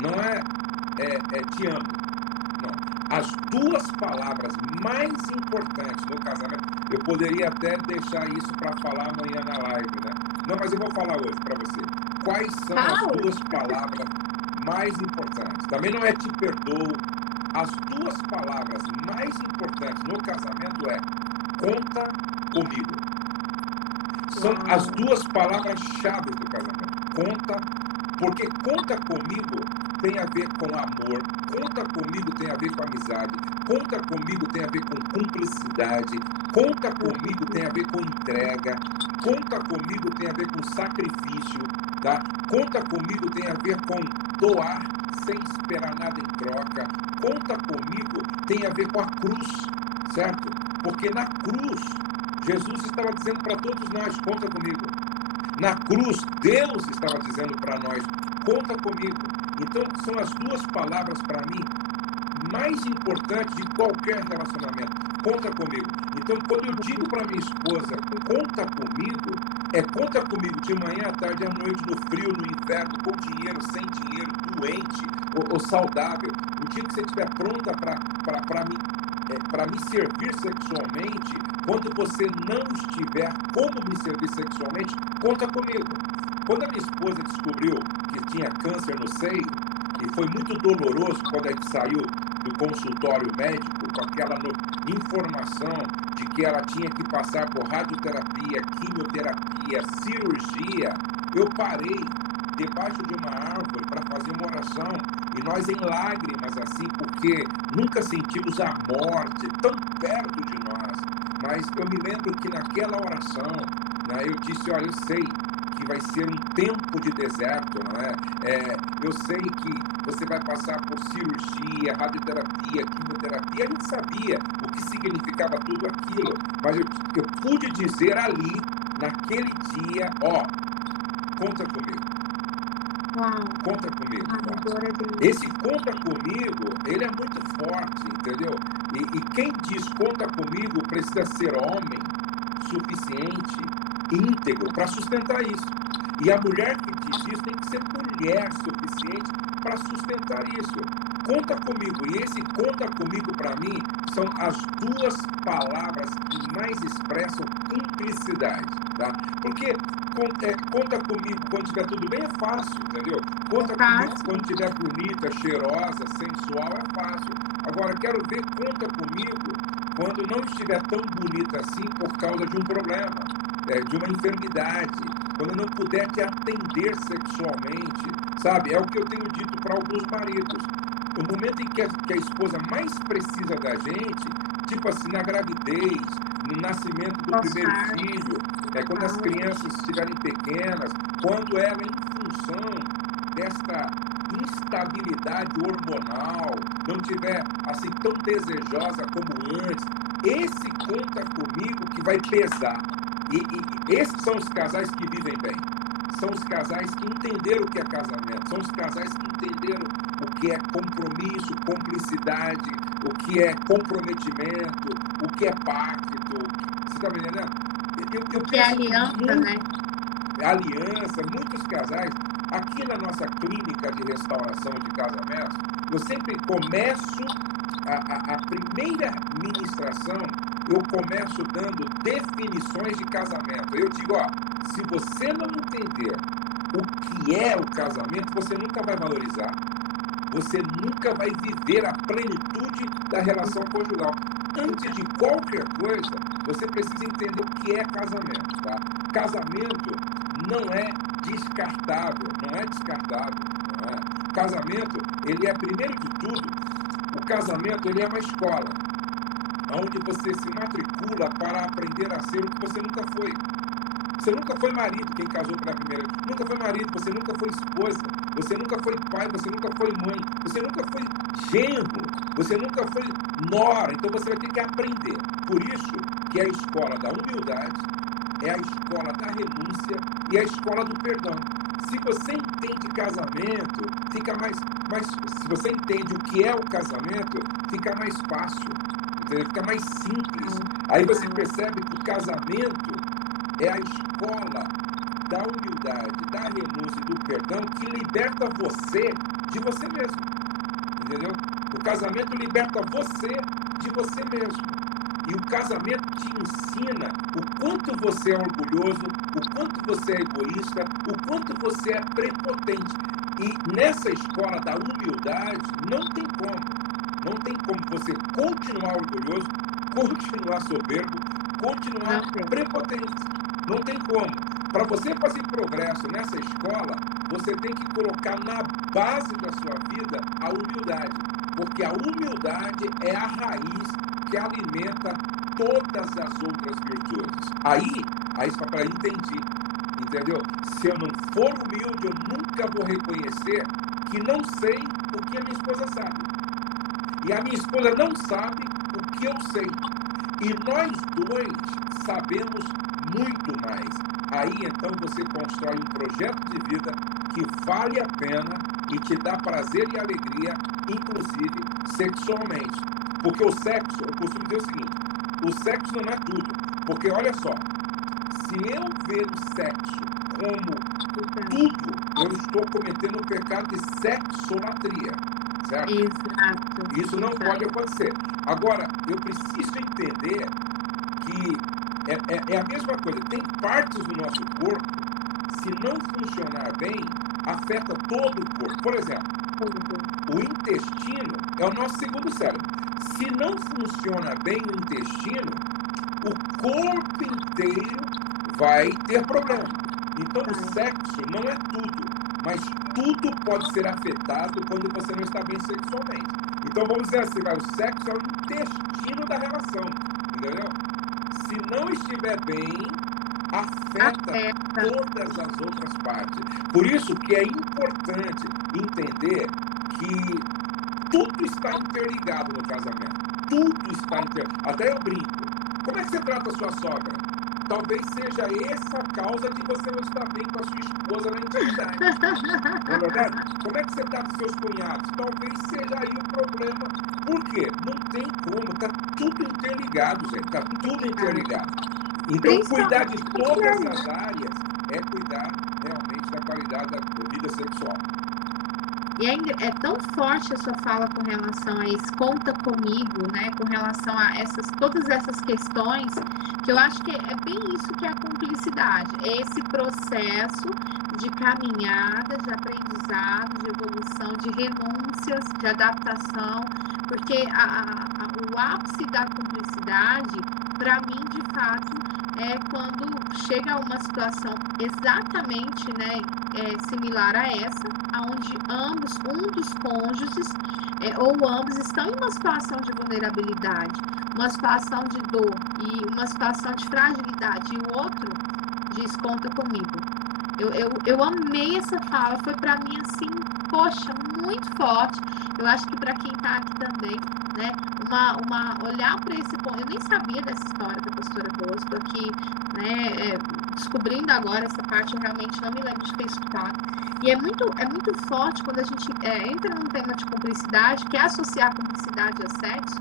não é te amo. Não. As duas palavras mais importantes no casamento, eu poderia até deixar isso para falar amanhã na live, né? Não, mas eu vou falar hoje para você. Quais são as duas palavras mais importantes? Também não é te perdoo. As duas palavras mais importantes no casamento é conta comigo. São as duas palavras-chave do casamento. Conta, porque conta comigo tem a ver com amor, conta comigo tem a ver com amizade, conta comigo tem a ver com cumplicidade, conta comigo tem a ver com entrega, conta comigo tem a ver com sacrifício, tá? Conta comigo tem a ver com doar sem esperar nada em troca, conta comigo tem a ver com a cruz, certo? Porque na cruz, Jesus estava dizendo para todos nós, conta comigo. Na cruz, Deus estava dizendo para nós, conta comigo. Então, são as duas palavras para mim mais importantes de qualquer relacionamento. Conta comigo. Então, quando eu digo para minha esposa, conta comigo, conta comigo de manhã, à tarde, à noite, no frio, no inverno, com dinheiro, sem dinheiro, doente ou saudável. O dia que você estiver pronta para me servir sexualmente, quando você não estiver como me servir sexualmente, conta comigo. Quando a minha esposa descobriu que tinha câncer no seio, e foi muito doloroso quando a gente saiu do consultório médico com aquela informação de que ela tinha que passar por radioterapia, quimioterapia, cirurgia, eu parei debaixo de uma árvore para fazer uma oração, e nós em lágrimas assim, porque nunca sentimos a morte tão perto de nós. Mas eu me lembro que naquela oração, né, eu disse, olha, eu sei que vai ser um tempo de deserto, não é? Eu sei que você vai passar por cirurgia, radioterapia, quimioterapia. A gente sabia o que significava tudo aquilo, mas eu pude dizer ali, naquele dia, conta comigo. Uau. Conta comigo. Glória a Deus. Esse conta comigo, ele é muito forte, entendeu? E quem diz conta comigo precisa ser homem suficiente, íntegro, para sustentar isso. E a mulher que diz isso tem que ser mulher suficiente para sustentar isso. Conta comigo. E esse conta comigo, para mim, são as duas palavras que mais expressam cumplicidade, tá? Porque conta comigo quando estiver tudo bem é fácil, entendeu? Conta comigo quando estiver bonita, cheirosa, sensual, é fácil. Agora, quero ver conta comigo quando não estiver tão bonita assim por causa de um problema, de uma enfermidade, quando não puder te atender sexualmente, sabe? É o que eu tenho dito para alguns maridos. No momento em que a esposa mais precisa da gente, tipo assim, na gravidez, no nascimento do primeiro filho, quando as crianças estiverem pequenas, quando ela, em função desta instabilidade hormonal, não estiver assim tão desejosa como antes, esse conta comigo que vai pesar. E esses são os casais que vivem bem. São os casais que entenderam o que é casamento. São os casais que entenderam o que é compromisso, cumplicidade, o que é comprometimento, o que é pacto. Você está me entendendo? Que é aliança, né? Aliança, muitos casais. Aqui na nossa clínica de restauração de casamentos, eu sempre começo a primeira ministração, eu começo dando definições de casamento. Eu digo, se você não entender o que é o casamento, você nunca vai valorizar, você nunca vai viver a plenitude da relação conjugal. Antes de qualquer coisa, você precisa entender o que é casamento, tá? Casamento não é descartável, não é descartável, não é? Casamento, ele é, primeiro de tudo, o casamento, ele é uma escola, onde você se matricula para aprender a ser o que você nunca foi. Você nunca foi marido, quem casou pela primeira vez. Nunca foi marido, você nunca foi esposa, você nunca foi pai, você nunca foi mãe, você nunca foi genro, você nunca foi nora. Então você vai ter que aprender. Por isso que é a escola da humildade, é a escola da renúncia e a escola do perdão. Se você entende casamento, fica mais se você entende o que é o casamento, fica mais fácil, entendeu? Fica mais simples. Aí você percebe que o casamento é a escola da humildade, da renúncia e do perdão que liberta você de você mesmo, entendeu? O casamento liberta você de você mesmo. E o casamento te ensina o quanto você é orgulhoso, o quanto você é egoísta, o quanto você é prepotente. E nessa escola da humildade, não tem como você continuar orgulhoso, continuar soberbo, continuar prepotente. Não tem como. Para você fazer progresso nessa escola, você tem que colocar na base da sua vida a humildade. Porque a humildade é a raiz que alimenta todas as outras virtudes. Aí você fala, entendi. Entendeu? Se eu não for humilde, eu nunca vou reconhecer que não sei o que a minha esposa sabe. E a minha esposa não sabe o que eu sei. E nós dois sabemos muito mais. Aí então você constrói um projeto de vida que vale a pena e te dá prazer e alegria, inclusive sexualmente. Porque o sexo, eu costumo dizer o seguinte, o sexo não é tudo. Porque, olha só, se eu ver o sexo como tudo, eu estou cometendo o pecado de sexolatria, certo? Exato. Isso não pode acontecer. Agora, eu preciso entender que é a mesma coisa. Tem partes do nosso corpo, se não funcionar bem, afeta todo o corpo. Por exemplo, o intestino é o nosso segundo cérebro. Se não funciona bem o intestino, o corpo inteiro vai ter problema. Então, o sexo não é tudo, mas tudo pode ser afetado quando você não está bem sexualmente. Então, vamos dizer assim, o sexo é o intestino da relação, entendeu? Se não estiver bem, afeta todas as outras partes. Por isso que é importante entender que tudo está interligado no casamento. Tudo está interligado. Até eu brinco. Como é que você trata a sua sogra? Talvez seja essa a causa de você não estar bem com a sua esposa na intimidade. Não é verdade? Como é que você trata seus cunhados? Talvez seja aí o problema. Por quê? Não tem como. Está tudo interligado, gente. Está tudo interligado. Então, cuidar de todas as áreas é cuidar realmente da qualidade da vida sexual. E é tão forte a sua fala com relação a isso, conta comigo, né? Com relação a todas essas questões, que eu acho que é bem isso que é a cumplicidade. É esse processo de caminhada, de aprendizado, de evolução, de renúncias, de adaptação, porque o ápice da cumplicidade, para mim, de fato, é quando chega a uma situação exatamente, né, similar a essa, onde um dos cônjuges ou ambos estão em uma situação de vulnerabilidade, uma situação de dor e uma situação de fragilidade, e o outro diz, conta comigo. Eu amei essa fala, foi para mim assim, poxa, muito forte. Eu acho que para quem está aqui também, né, olhar para esse ponto. Eu nem sabia dessa história da pastora Boa, estou aqui, né, descobrindo agora essa parte, eu realmente não me lembro de ter escutado. E é muito forte quando a gente entra num tema de cumplicidade, que é associar cumplicidade a sexo,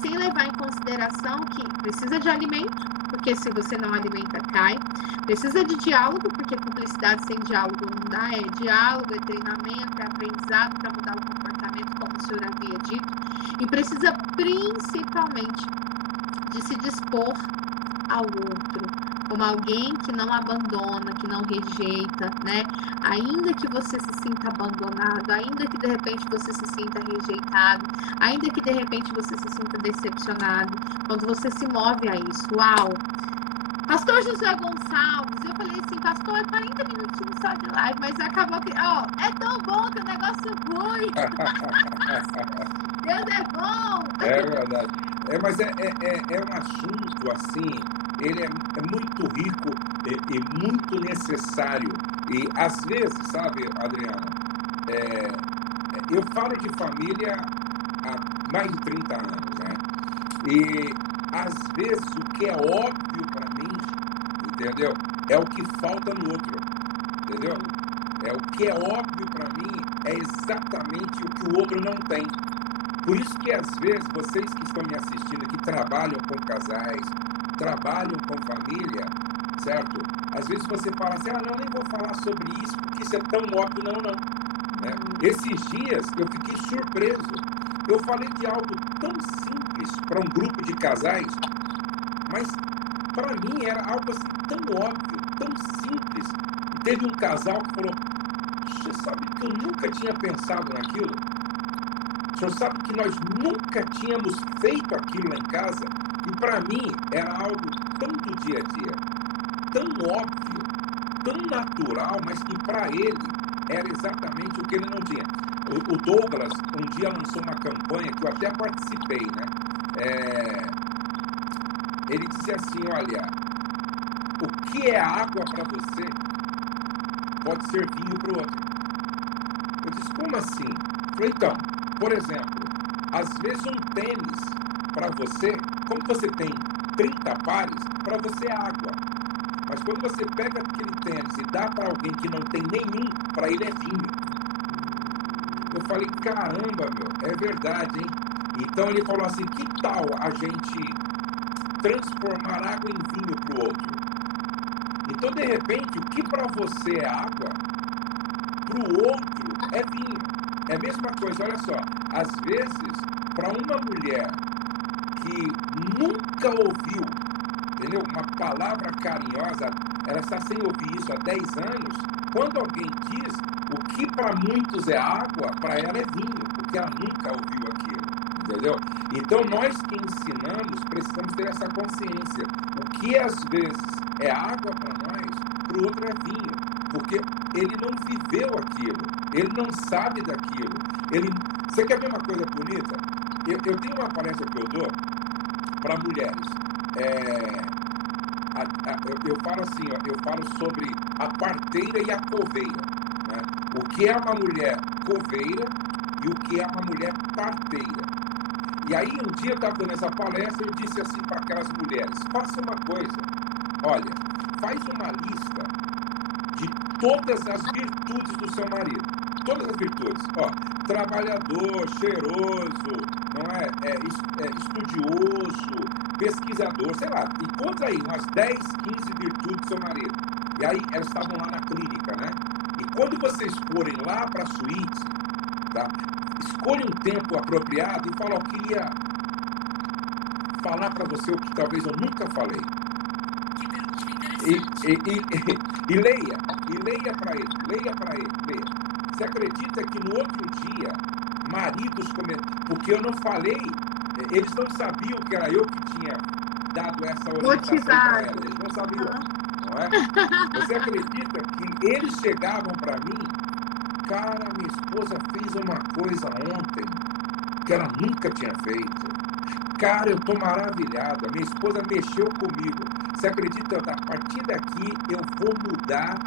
sem levar em consideração que precisa de alimento, porque se você não alimenta, cai. Precisa de diálogo, porque cumplicidade sem diálogo não dá. É diálogo, é treinamento, é aprendizado para mudar o comportamento, como o senhor havia dito. E precisa principalmente de se dispor ao outro, como alguém que não abandona, que não rejeita, né? Ainda que você se sinta abandonado, ainda que de repente você se sinta rejeitado, ainda que de repente você se sinta decepcionado, quando você se move a isso, uau! Pastor Josué Gonçalves, eu falei assim, pastor, 40 minutinhos só de live, mas acabou que, é tão bom que o negócio flui. Deus é bom! É verdade. Mas é um assunto, assim, ele é muito rico e muito necessário. E, às vezes, sabe, Adriana, eu falo de família há mais de 30 anos, né? E, às vezes, o que é óbvio para mim, entendeu? É o que falta no outro, entendeu? O que é óbvio para mim é exatamente o que o outro não tem. Por isso que, às vezes, vocês que estão me assistindo, que trabalham com casais, trabalham com família, certo? Às vezes você fala assim, não, nem vou falar sobre isso, porque isso é tão óbvio. Não. Né? Esses dias eu fiquei surpreso. Eu falei de algo tão simples para um grupo de casais, mas para mim era algo assim tão óbvio, tão simples. E teve um casal que falou, você sabe que eu nunca tinha pensado naquilo? O senhor sabe que nós nunca tínhamos feito aquilo lá em casa? E para mim era algo tão do dia a dia, tão óbvio, tão natural, mas que para ele era exatamente o que ele não tinha. O Douglas um dia lançou uma campanha que eu até participei, né? Ele dizia assim, olha, o que é água para você pode ser vinho para o outro. Eu disse, como assim? Eu falei, então, por exemplo, às vezes um tênis para você, como você tem 30 pares, para você é água. Mas quando você pega aquele tênis e dá para alguém que não tem nenhum, para ele é vinho. Eu falei, caramba, meu, é verdade, hein? Então ele falou assim, que tal a gente transformar água em vinho para o outro. Então, de repente, o que para você é água, para o outro é vinho. É a mesma coisa, olha só. Às vezes, para uma mulher que nunca ouviu, entendeu? Uma palavra carinhosa, ela está sem ouvir isso há 10 anos, quando alguém diz, o que para muitos é água, para ela é vinho, porque ela nunca ouviu aquilo, entendeu? Então, nós que ensinamos, precisamos ter essa consciência. O que às vezes é água para nós, para o outro é vinho, porque ele não viveu aquilo, ele não sabe daquilo. Você quer ver uma coisa bonita? Eu tenho uma palestra que eu dou para mulheres. Eu falo assim, ó, eu falo sobre a parteira e a coveira, né? O que é uma mulher coveira e o que é uma mulher parteira. E aí, um dia eu estava dando essa palestra, eu disse assim para aquelas mulheres, faça uma coisa, olha, faz uma lista de todas as virtudes do seu marido, todas as virtudes, ó, trabalhador, cheiroso, não é, estudioso, pesquisador, sei lá, encontra aí umas 10, 15 virtudes do seu marido. E aí elas estavam lá na clínica, né? E quando vocês forem lá para a suíte, tá? Escolha um tempo apropriado e fala, eu queria falar para você o que talvez eu nunca falei. E leia para ele, leia. Você acredita que no outro dia, maridos porque eu não falei, eles não sabiam que era eu que tinha dado essa orientação para elas, eles não sabiam, não é? Você acredita que eles chegavam para mim, cara, minha esposa fez uma coisa ontem que ela nunca tinha feito. Cara, eu tô maravilhado, a minha esposa mexeu comigo. Você acredita, a partir daqui eu vou mudar.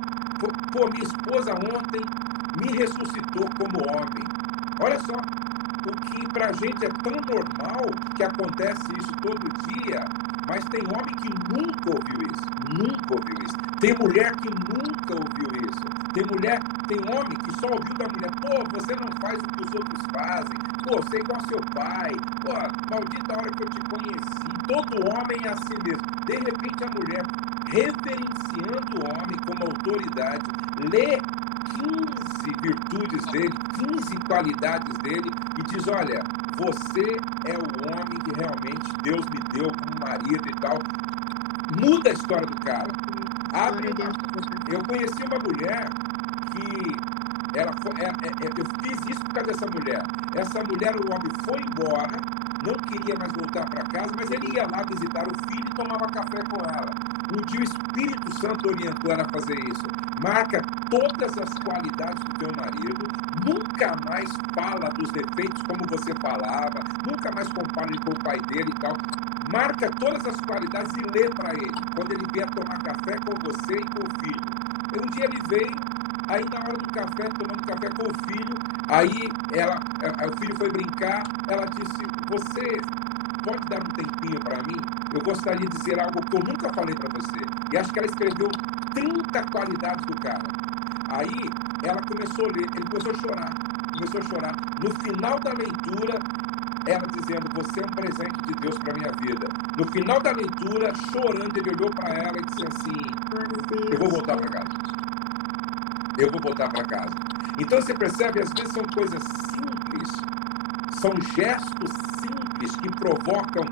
Pô, minha esposa ontem me ressuscitou como homem. Olha só, o que pra gente é tão normal, que acontece isso todo dia, mas tem homem que nunca ouviu isso. Tem mulher que nunca ouviu isso. Tem homem que só ouviu da mulher, pô, você não faz o que os outros fazem, pô, você é igual seu pai, pô, maldita hora que eu te conheci. Todo homem é assim mesmo. De repente a mulher, reverenciando o homem como autoridade, lê 15 virtudes dele, 15 qualidades dele e diz, olha, você é o homem que realmente Deus me deu como marido e tal. Muda a história do cara. Eu conheci uma mulher que eu fiz isso por causa dessa mulher. Essa mulher, o homem foi embora, não queria mais voltar para casa, mas ele ia lá visitar o filho e tomava café com ela. Um dia o Espírito Santo orientou ela a fazer isso. Marca todas as qualidades do teu marido, nunca mais fala dos defeitos como você falava, nunca mais compara ele com o pai dele e tal. Marca todas as qualidades e lê para ele, quando ele vier tomar café com você e com o filho. E um dia ele veio, aí na hora do café, tomando café com o filho, aí o filho foi brincar, ela disse, você pode dar um tempinho para mim? Eu gostaria de dizer algo que eu nunca falei para você. E acho que ela escreveu 30 qualidades do cara. Aí ela começou a ler, ele começou a chorar. No final da leitura, ela dizendo, você é um presente de Deus para minha vida. No final da leitura, chorando, ele olhou para ela e disse assim, eu vou voltar para casa. Então você percebe, às vezes são coisas simples, são gestos simples que provocam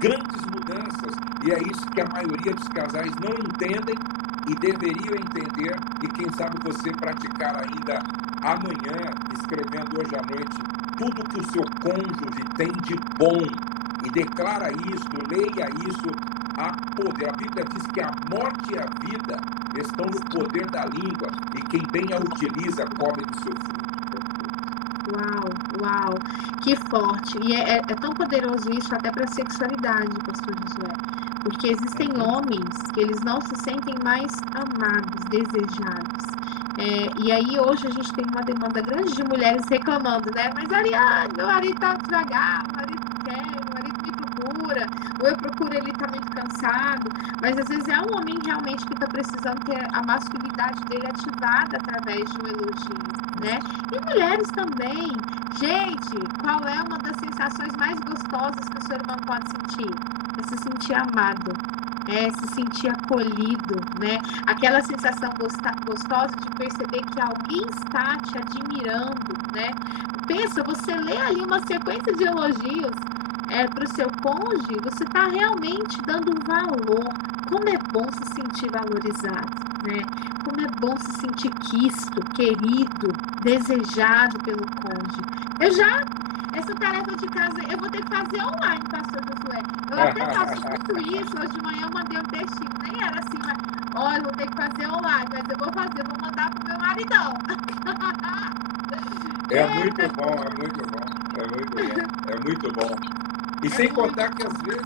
grandes mudanças. E é isso que a maioria dos casais não entendem e deveriam entender. E quem sabe você praticar ainda amanhã, escrevendo hoje à noite, tudo que o seu cônjuge tem de bom. E declara isso, leia isso, há poder. A Bíblia diz que a morte e a vida estão no poder da língua. E quem bem a utiliza, come do seu fruto. Uau, que forte. E é tão poderoso isso até para a sexualidade, pastor Josué. Porque existem homens que eles não se sentem mais amados, desejados. E aí hoje a gente tem uma demanda grande de mulheres reclamando, né? Mas Ariane, meu marido tá devagar, meu marido não quer, meu marido me procura, ou eu procuro, ele tá muito cansado. Mas às vezes é um homem realmente que tá precisando ter a masculinidade dele ativada através de um elogio, né? E mulheres também. Gente, qual é uma das sensações mais gostosas que o ser humano pode sentir? É se sentir amado, se sentir acolhido, né? Aquela sensação gostosa de perceber que alguém está te admirando, né? Pensa, você lê ali uma sequência de elogios para o seu cônjuge, você está realmente dando valor. Como é bom se sentir valorizado, né? Como é bom se sentir quisto, querido, desejado pelo cônjuge. Essa tarefa de casa eu vou ter que fazer online, pastor Josué. Eu até faço muito isso. Hoje de manhã eu mandei um textinho, nem era assim, mas olha, vou ter que fazer online, mas eu vou mandar pro meu maridão. É muito bom, é muito bom, é muito bom, é muito bom. E sem contar que às vezes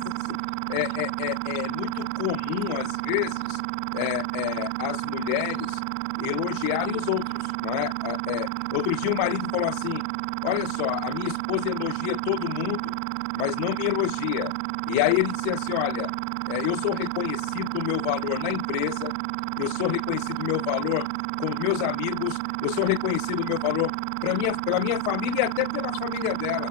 é muito comum, às vezes, as mulheres elogiarem os outros, não é? Outro dia o marido falou assim: olha só, a minha esposa elogia todo mundo, mas não me elogia. E aí ele disse assim: olha, eu sou reconhecido do meu valor na empresa, eu sou reconhecido do meu valor com meus amigos, eu sou reconhecido do meu valor pela minha família e até pela família dela.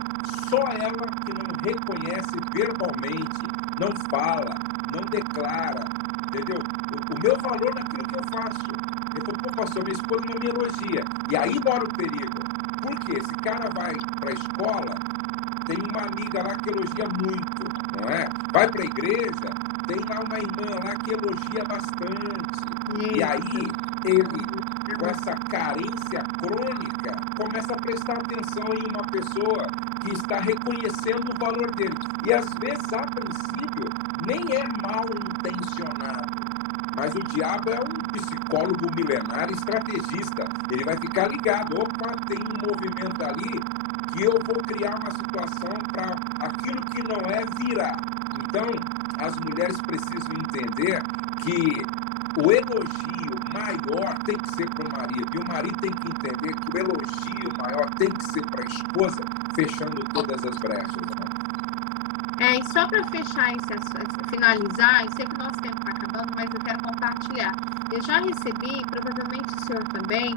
Só ela que não reconhece verbalmente, não fala, não declara, entendeu? O meu valor naquilo que eu faço. Eu falo: pô, pastor, minha esposa não me elogia. E aí mora o perigo. Porque esse cara vai para a escola, tem uma amiga lá que elogia muito, não é? Vai para a igreja, tem lá uma irmã lá que elogia bastante. E aí ele, com essa carência crônica, começa a prestar atenção em uma pessoa que está reconhecendo o valor dele. E às vezes, a princípio, nem é mal intencionado. Mas o diabo é um psicólogo milenar, estrategista. Ele vai ficar ligado. Opa, tem um movimento ali que eu vou criar uma situação para aquilo que não é virar. Então, as mulheres precisam entender que o elogio maior tem que ser para o marido. E o marido tem que entender que o elogio maior tem que ser para a esposa, fechando todas as brechas. Né? E só para fechar finalizar, eu sei que o nosso tempo está acabando, mas eu quero compartilhar. Eu já recebi, provavelmente o senhor também,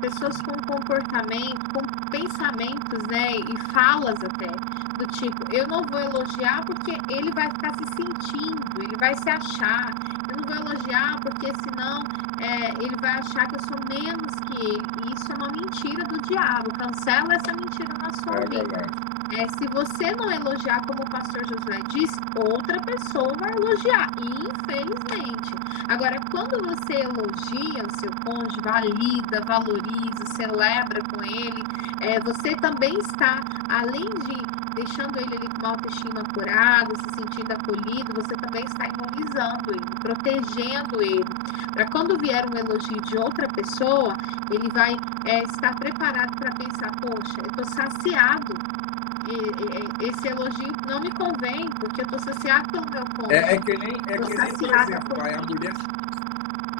pessoas com comportamento, com pensamentos, né, e falas até, do tipo: eu não vou elogiar porque ele vai ficar se sentindo, ele vai se achar. Eu não vou elogiar porque senão ele vai achar que eu sou menos que ele. E isso é uma mentira do diabo. Cancela essa mentira na sua vida. Se você não elogiar, como o pastor Josué disse, outra pessoa vai elogiar, infelizmente. Agora, quando você elogia o seu cônjuge, valida, valoriza, celebra com ele, você também está, além de deixando ele ali com uma autoestima curada, se sentindo acolhido, você também está imunizando ele, protegendo ele, para quando vier um elogio de outra pessoa, ele vai estar preparado para pensar: poxa, eu estou saciado, esse elogio não me convém, porque eu estou saciado pelo meu cônjuge. É que nem, por exemplo,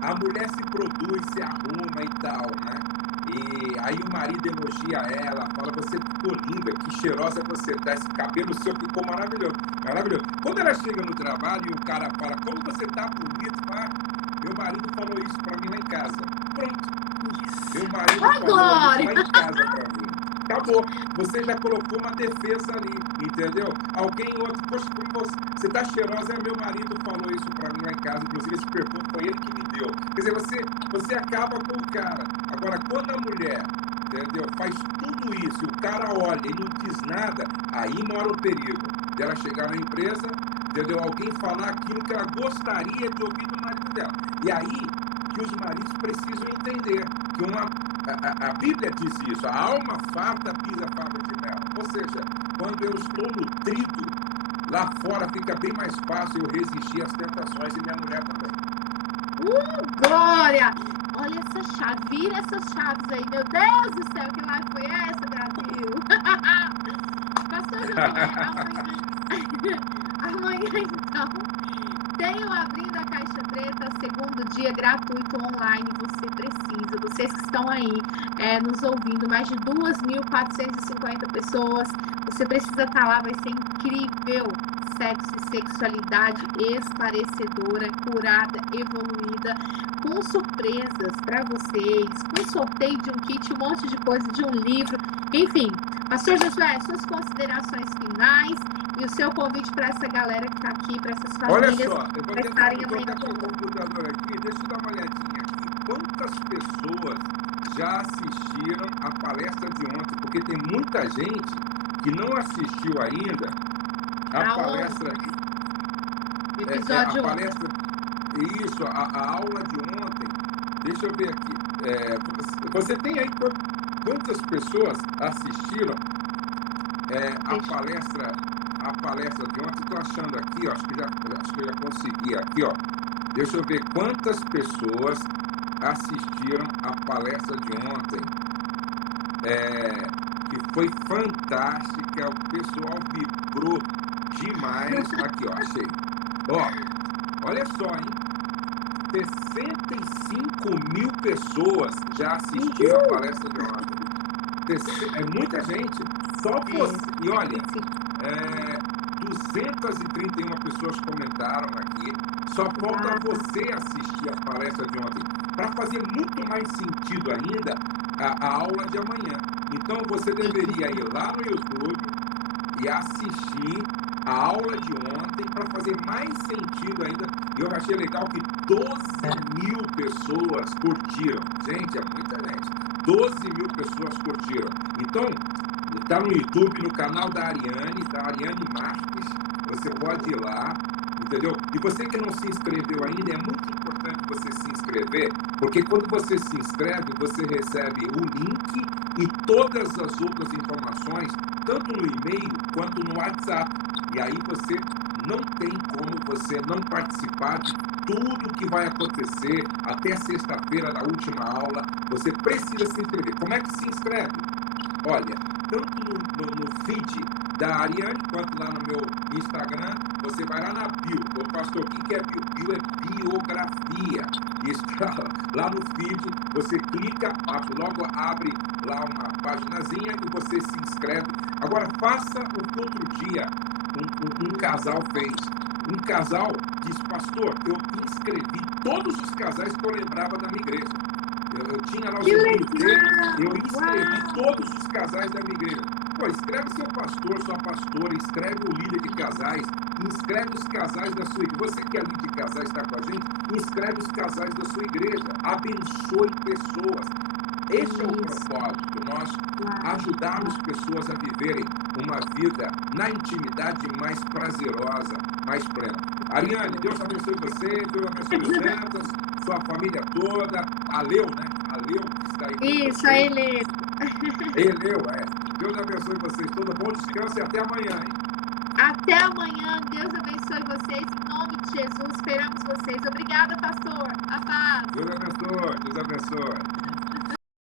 a mulher se produz, se arruma e tal, né? E aí o marido elogia ela, fala: você ficou linda, que cheirosa você tá, esse cabelo seu ficou maravilhoso, maravilhoso. Quando ela chega no trabalho e o cara fala: como você tá bonito, meu marido falou isso pra mim lá em casa. Pronto. Meu marido falou isso lá em casa pra mim. Acabou. Você já colocou uma defesa ali, entendeu? Alguém outro: poxa, como você tá cheirosa, meu marido falou isso pra mim lá em casa, inclusive esse perfume foi ele que me deu. Quer dizer, você acaba com o cara. Agora, quando a mulher, entendeu, faz tudo isso e o cara olha e não diz nada, aí mora o perigo dela chegar na empresa, entendeu, alguém falar aquilo que ela gostaria de ouvir do marido dela. E aí que os maridos precisam entender que a Bíblia diz isso: a alma farta pisa fava de mel. Ou seja, quando eu estou nutrido, lá fora fica bem mais fácil eu resistir às tentações, e minha mulher também. Glória! Olha essa chave, vira essas chaves aí, meu Deus do céu, que live foi essa, Brasil? Pastor Josué, amanhã então, tenham abrindo a Caixa Preta, segundo dia gratuito online. Você precisa, vocês que estão aí nos ouvindo, mais de 2.450 pessoas, você precisa estar lá, vai ser incrível. Sexo e sexualidade esclarecedora, curada, evoluída, com surpresas para vocês, com sorteio de um kit, um monte de coisa, de um livro, enfim. Pastor Josué, suas considerações finais E o seu convite para essa galera que está aqui, para essas Olha famílias só, eu vou que tentar estarem amanhã. com o computador aqui, deixa eu dar uma olhadinha aqui. Quantas pessoas já assistiram a palestra de ontem? Porque tem muita gente que não assistiu ainda a palestra. O episódio a palestra. Isso, a aula de ontem. Deixa eu ver aqui. Você tem aí quantas pessoas assistiram a palestra de ontem? Estou achando aqui, ó, acho que eu já consegui aqui, ó. Deixa eu ver quantas pessoas assistiram a palestra de ontem. Que foi fantástica, o pessoal vibrou demais. Aqui, ó, achei. Ó, olha só, hein? 65.000 pessoas já assistiram a palestra de ontem. É muita gente. Só você. E olha, 231 pessoas comentaram aqui. Só falta você assistir a palestra de ontem. Para fazer muito mais sentido ainda a aula de amanhã. Então você deveria ir lá no YouTube e assistir a aula de ontem para fazer mais sentido ainda. E eu achei legal que 12.000 pessoas curtiram. Gente, é muita gente. 12.000 pessoas curtiram. Então, está no YouTube, no canal da Ariane Marques. Você pode ir lá, entendeu? E você que não se inscreveu ainda, é muito importante você se inscrever, porque quando você se inscreve, você recebe o link e todas as outras informações, tanto no e-mail quanto no WhatsApp. E aí você não tem como você não participar de tudo que vai acontecer até sexta-feira, na última aula. Você precisa se inscrever. Como é que se inscreve? Olha, tanto no feed da Ariane, quanto lá no meu Instagram, você vai lá na bio. O pastor, o que é bio? Bio é biografia. Está lá no feed, você clica, logo abre lá uma paginazinha e você se inscreve. Agora, faça o que outro dia um casal fez. Um casal disse, pastor, eu inscrevi todos os casais que eu lembrava da minha igreja. Eu tinha lá os e-mails dele, eu inscrevi todos os casais da minha igreja. Pô, escreve seu pastor, sua pastora, escreve o líder de casais, inscreve os casais da sua igreja. Você que é líder de casais está com a gente, inscreve os casais da sua igreja. Abençoe pessoas. Esse é o propósito, nós ajudarmos pessoas a viverem uma vida na intimidade mais prazerosa, mais plena. Ariane, Deus abençoe você, Deus abençoe os netos, sua família toda, a Leu, né? A Leu que está aí com Isso, você. a Eleu. Eleu, Deus abençoe vocês todos, bom descanso e até amanhã, hein? Até amanhã, Deus abençoe vocês, em nome de Jesus, esperamos vocês. Obrigada, pastor. A paz. Deus abençoe, Deus abençoe.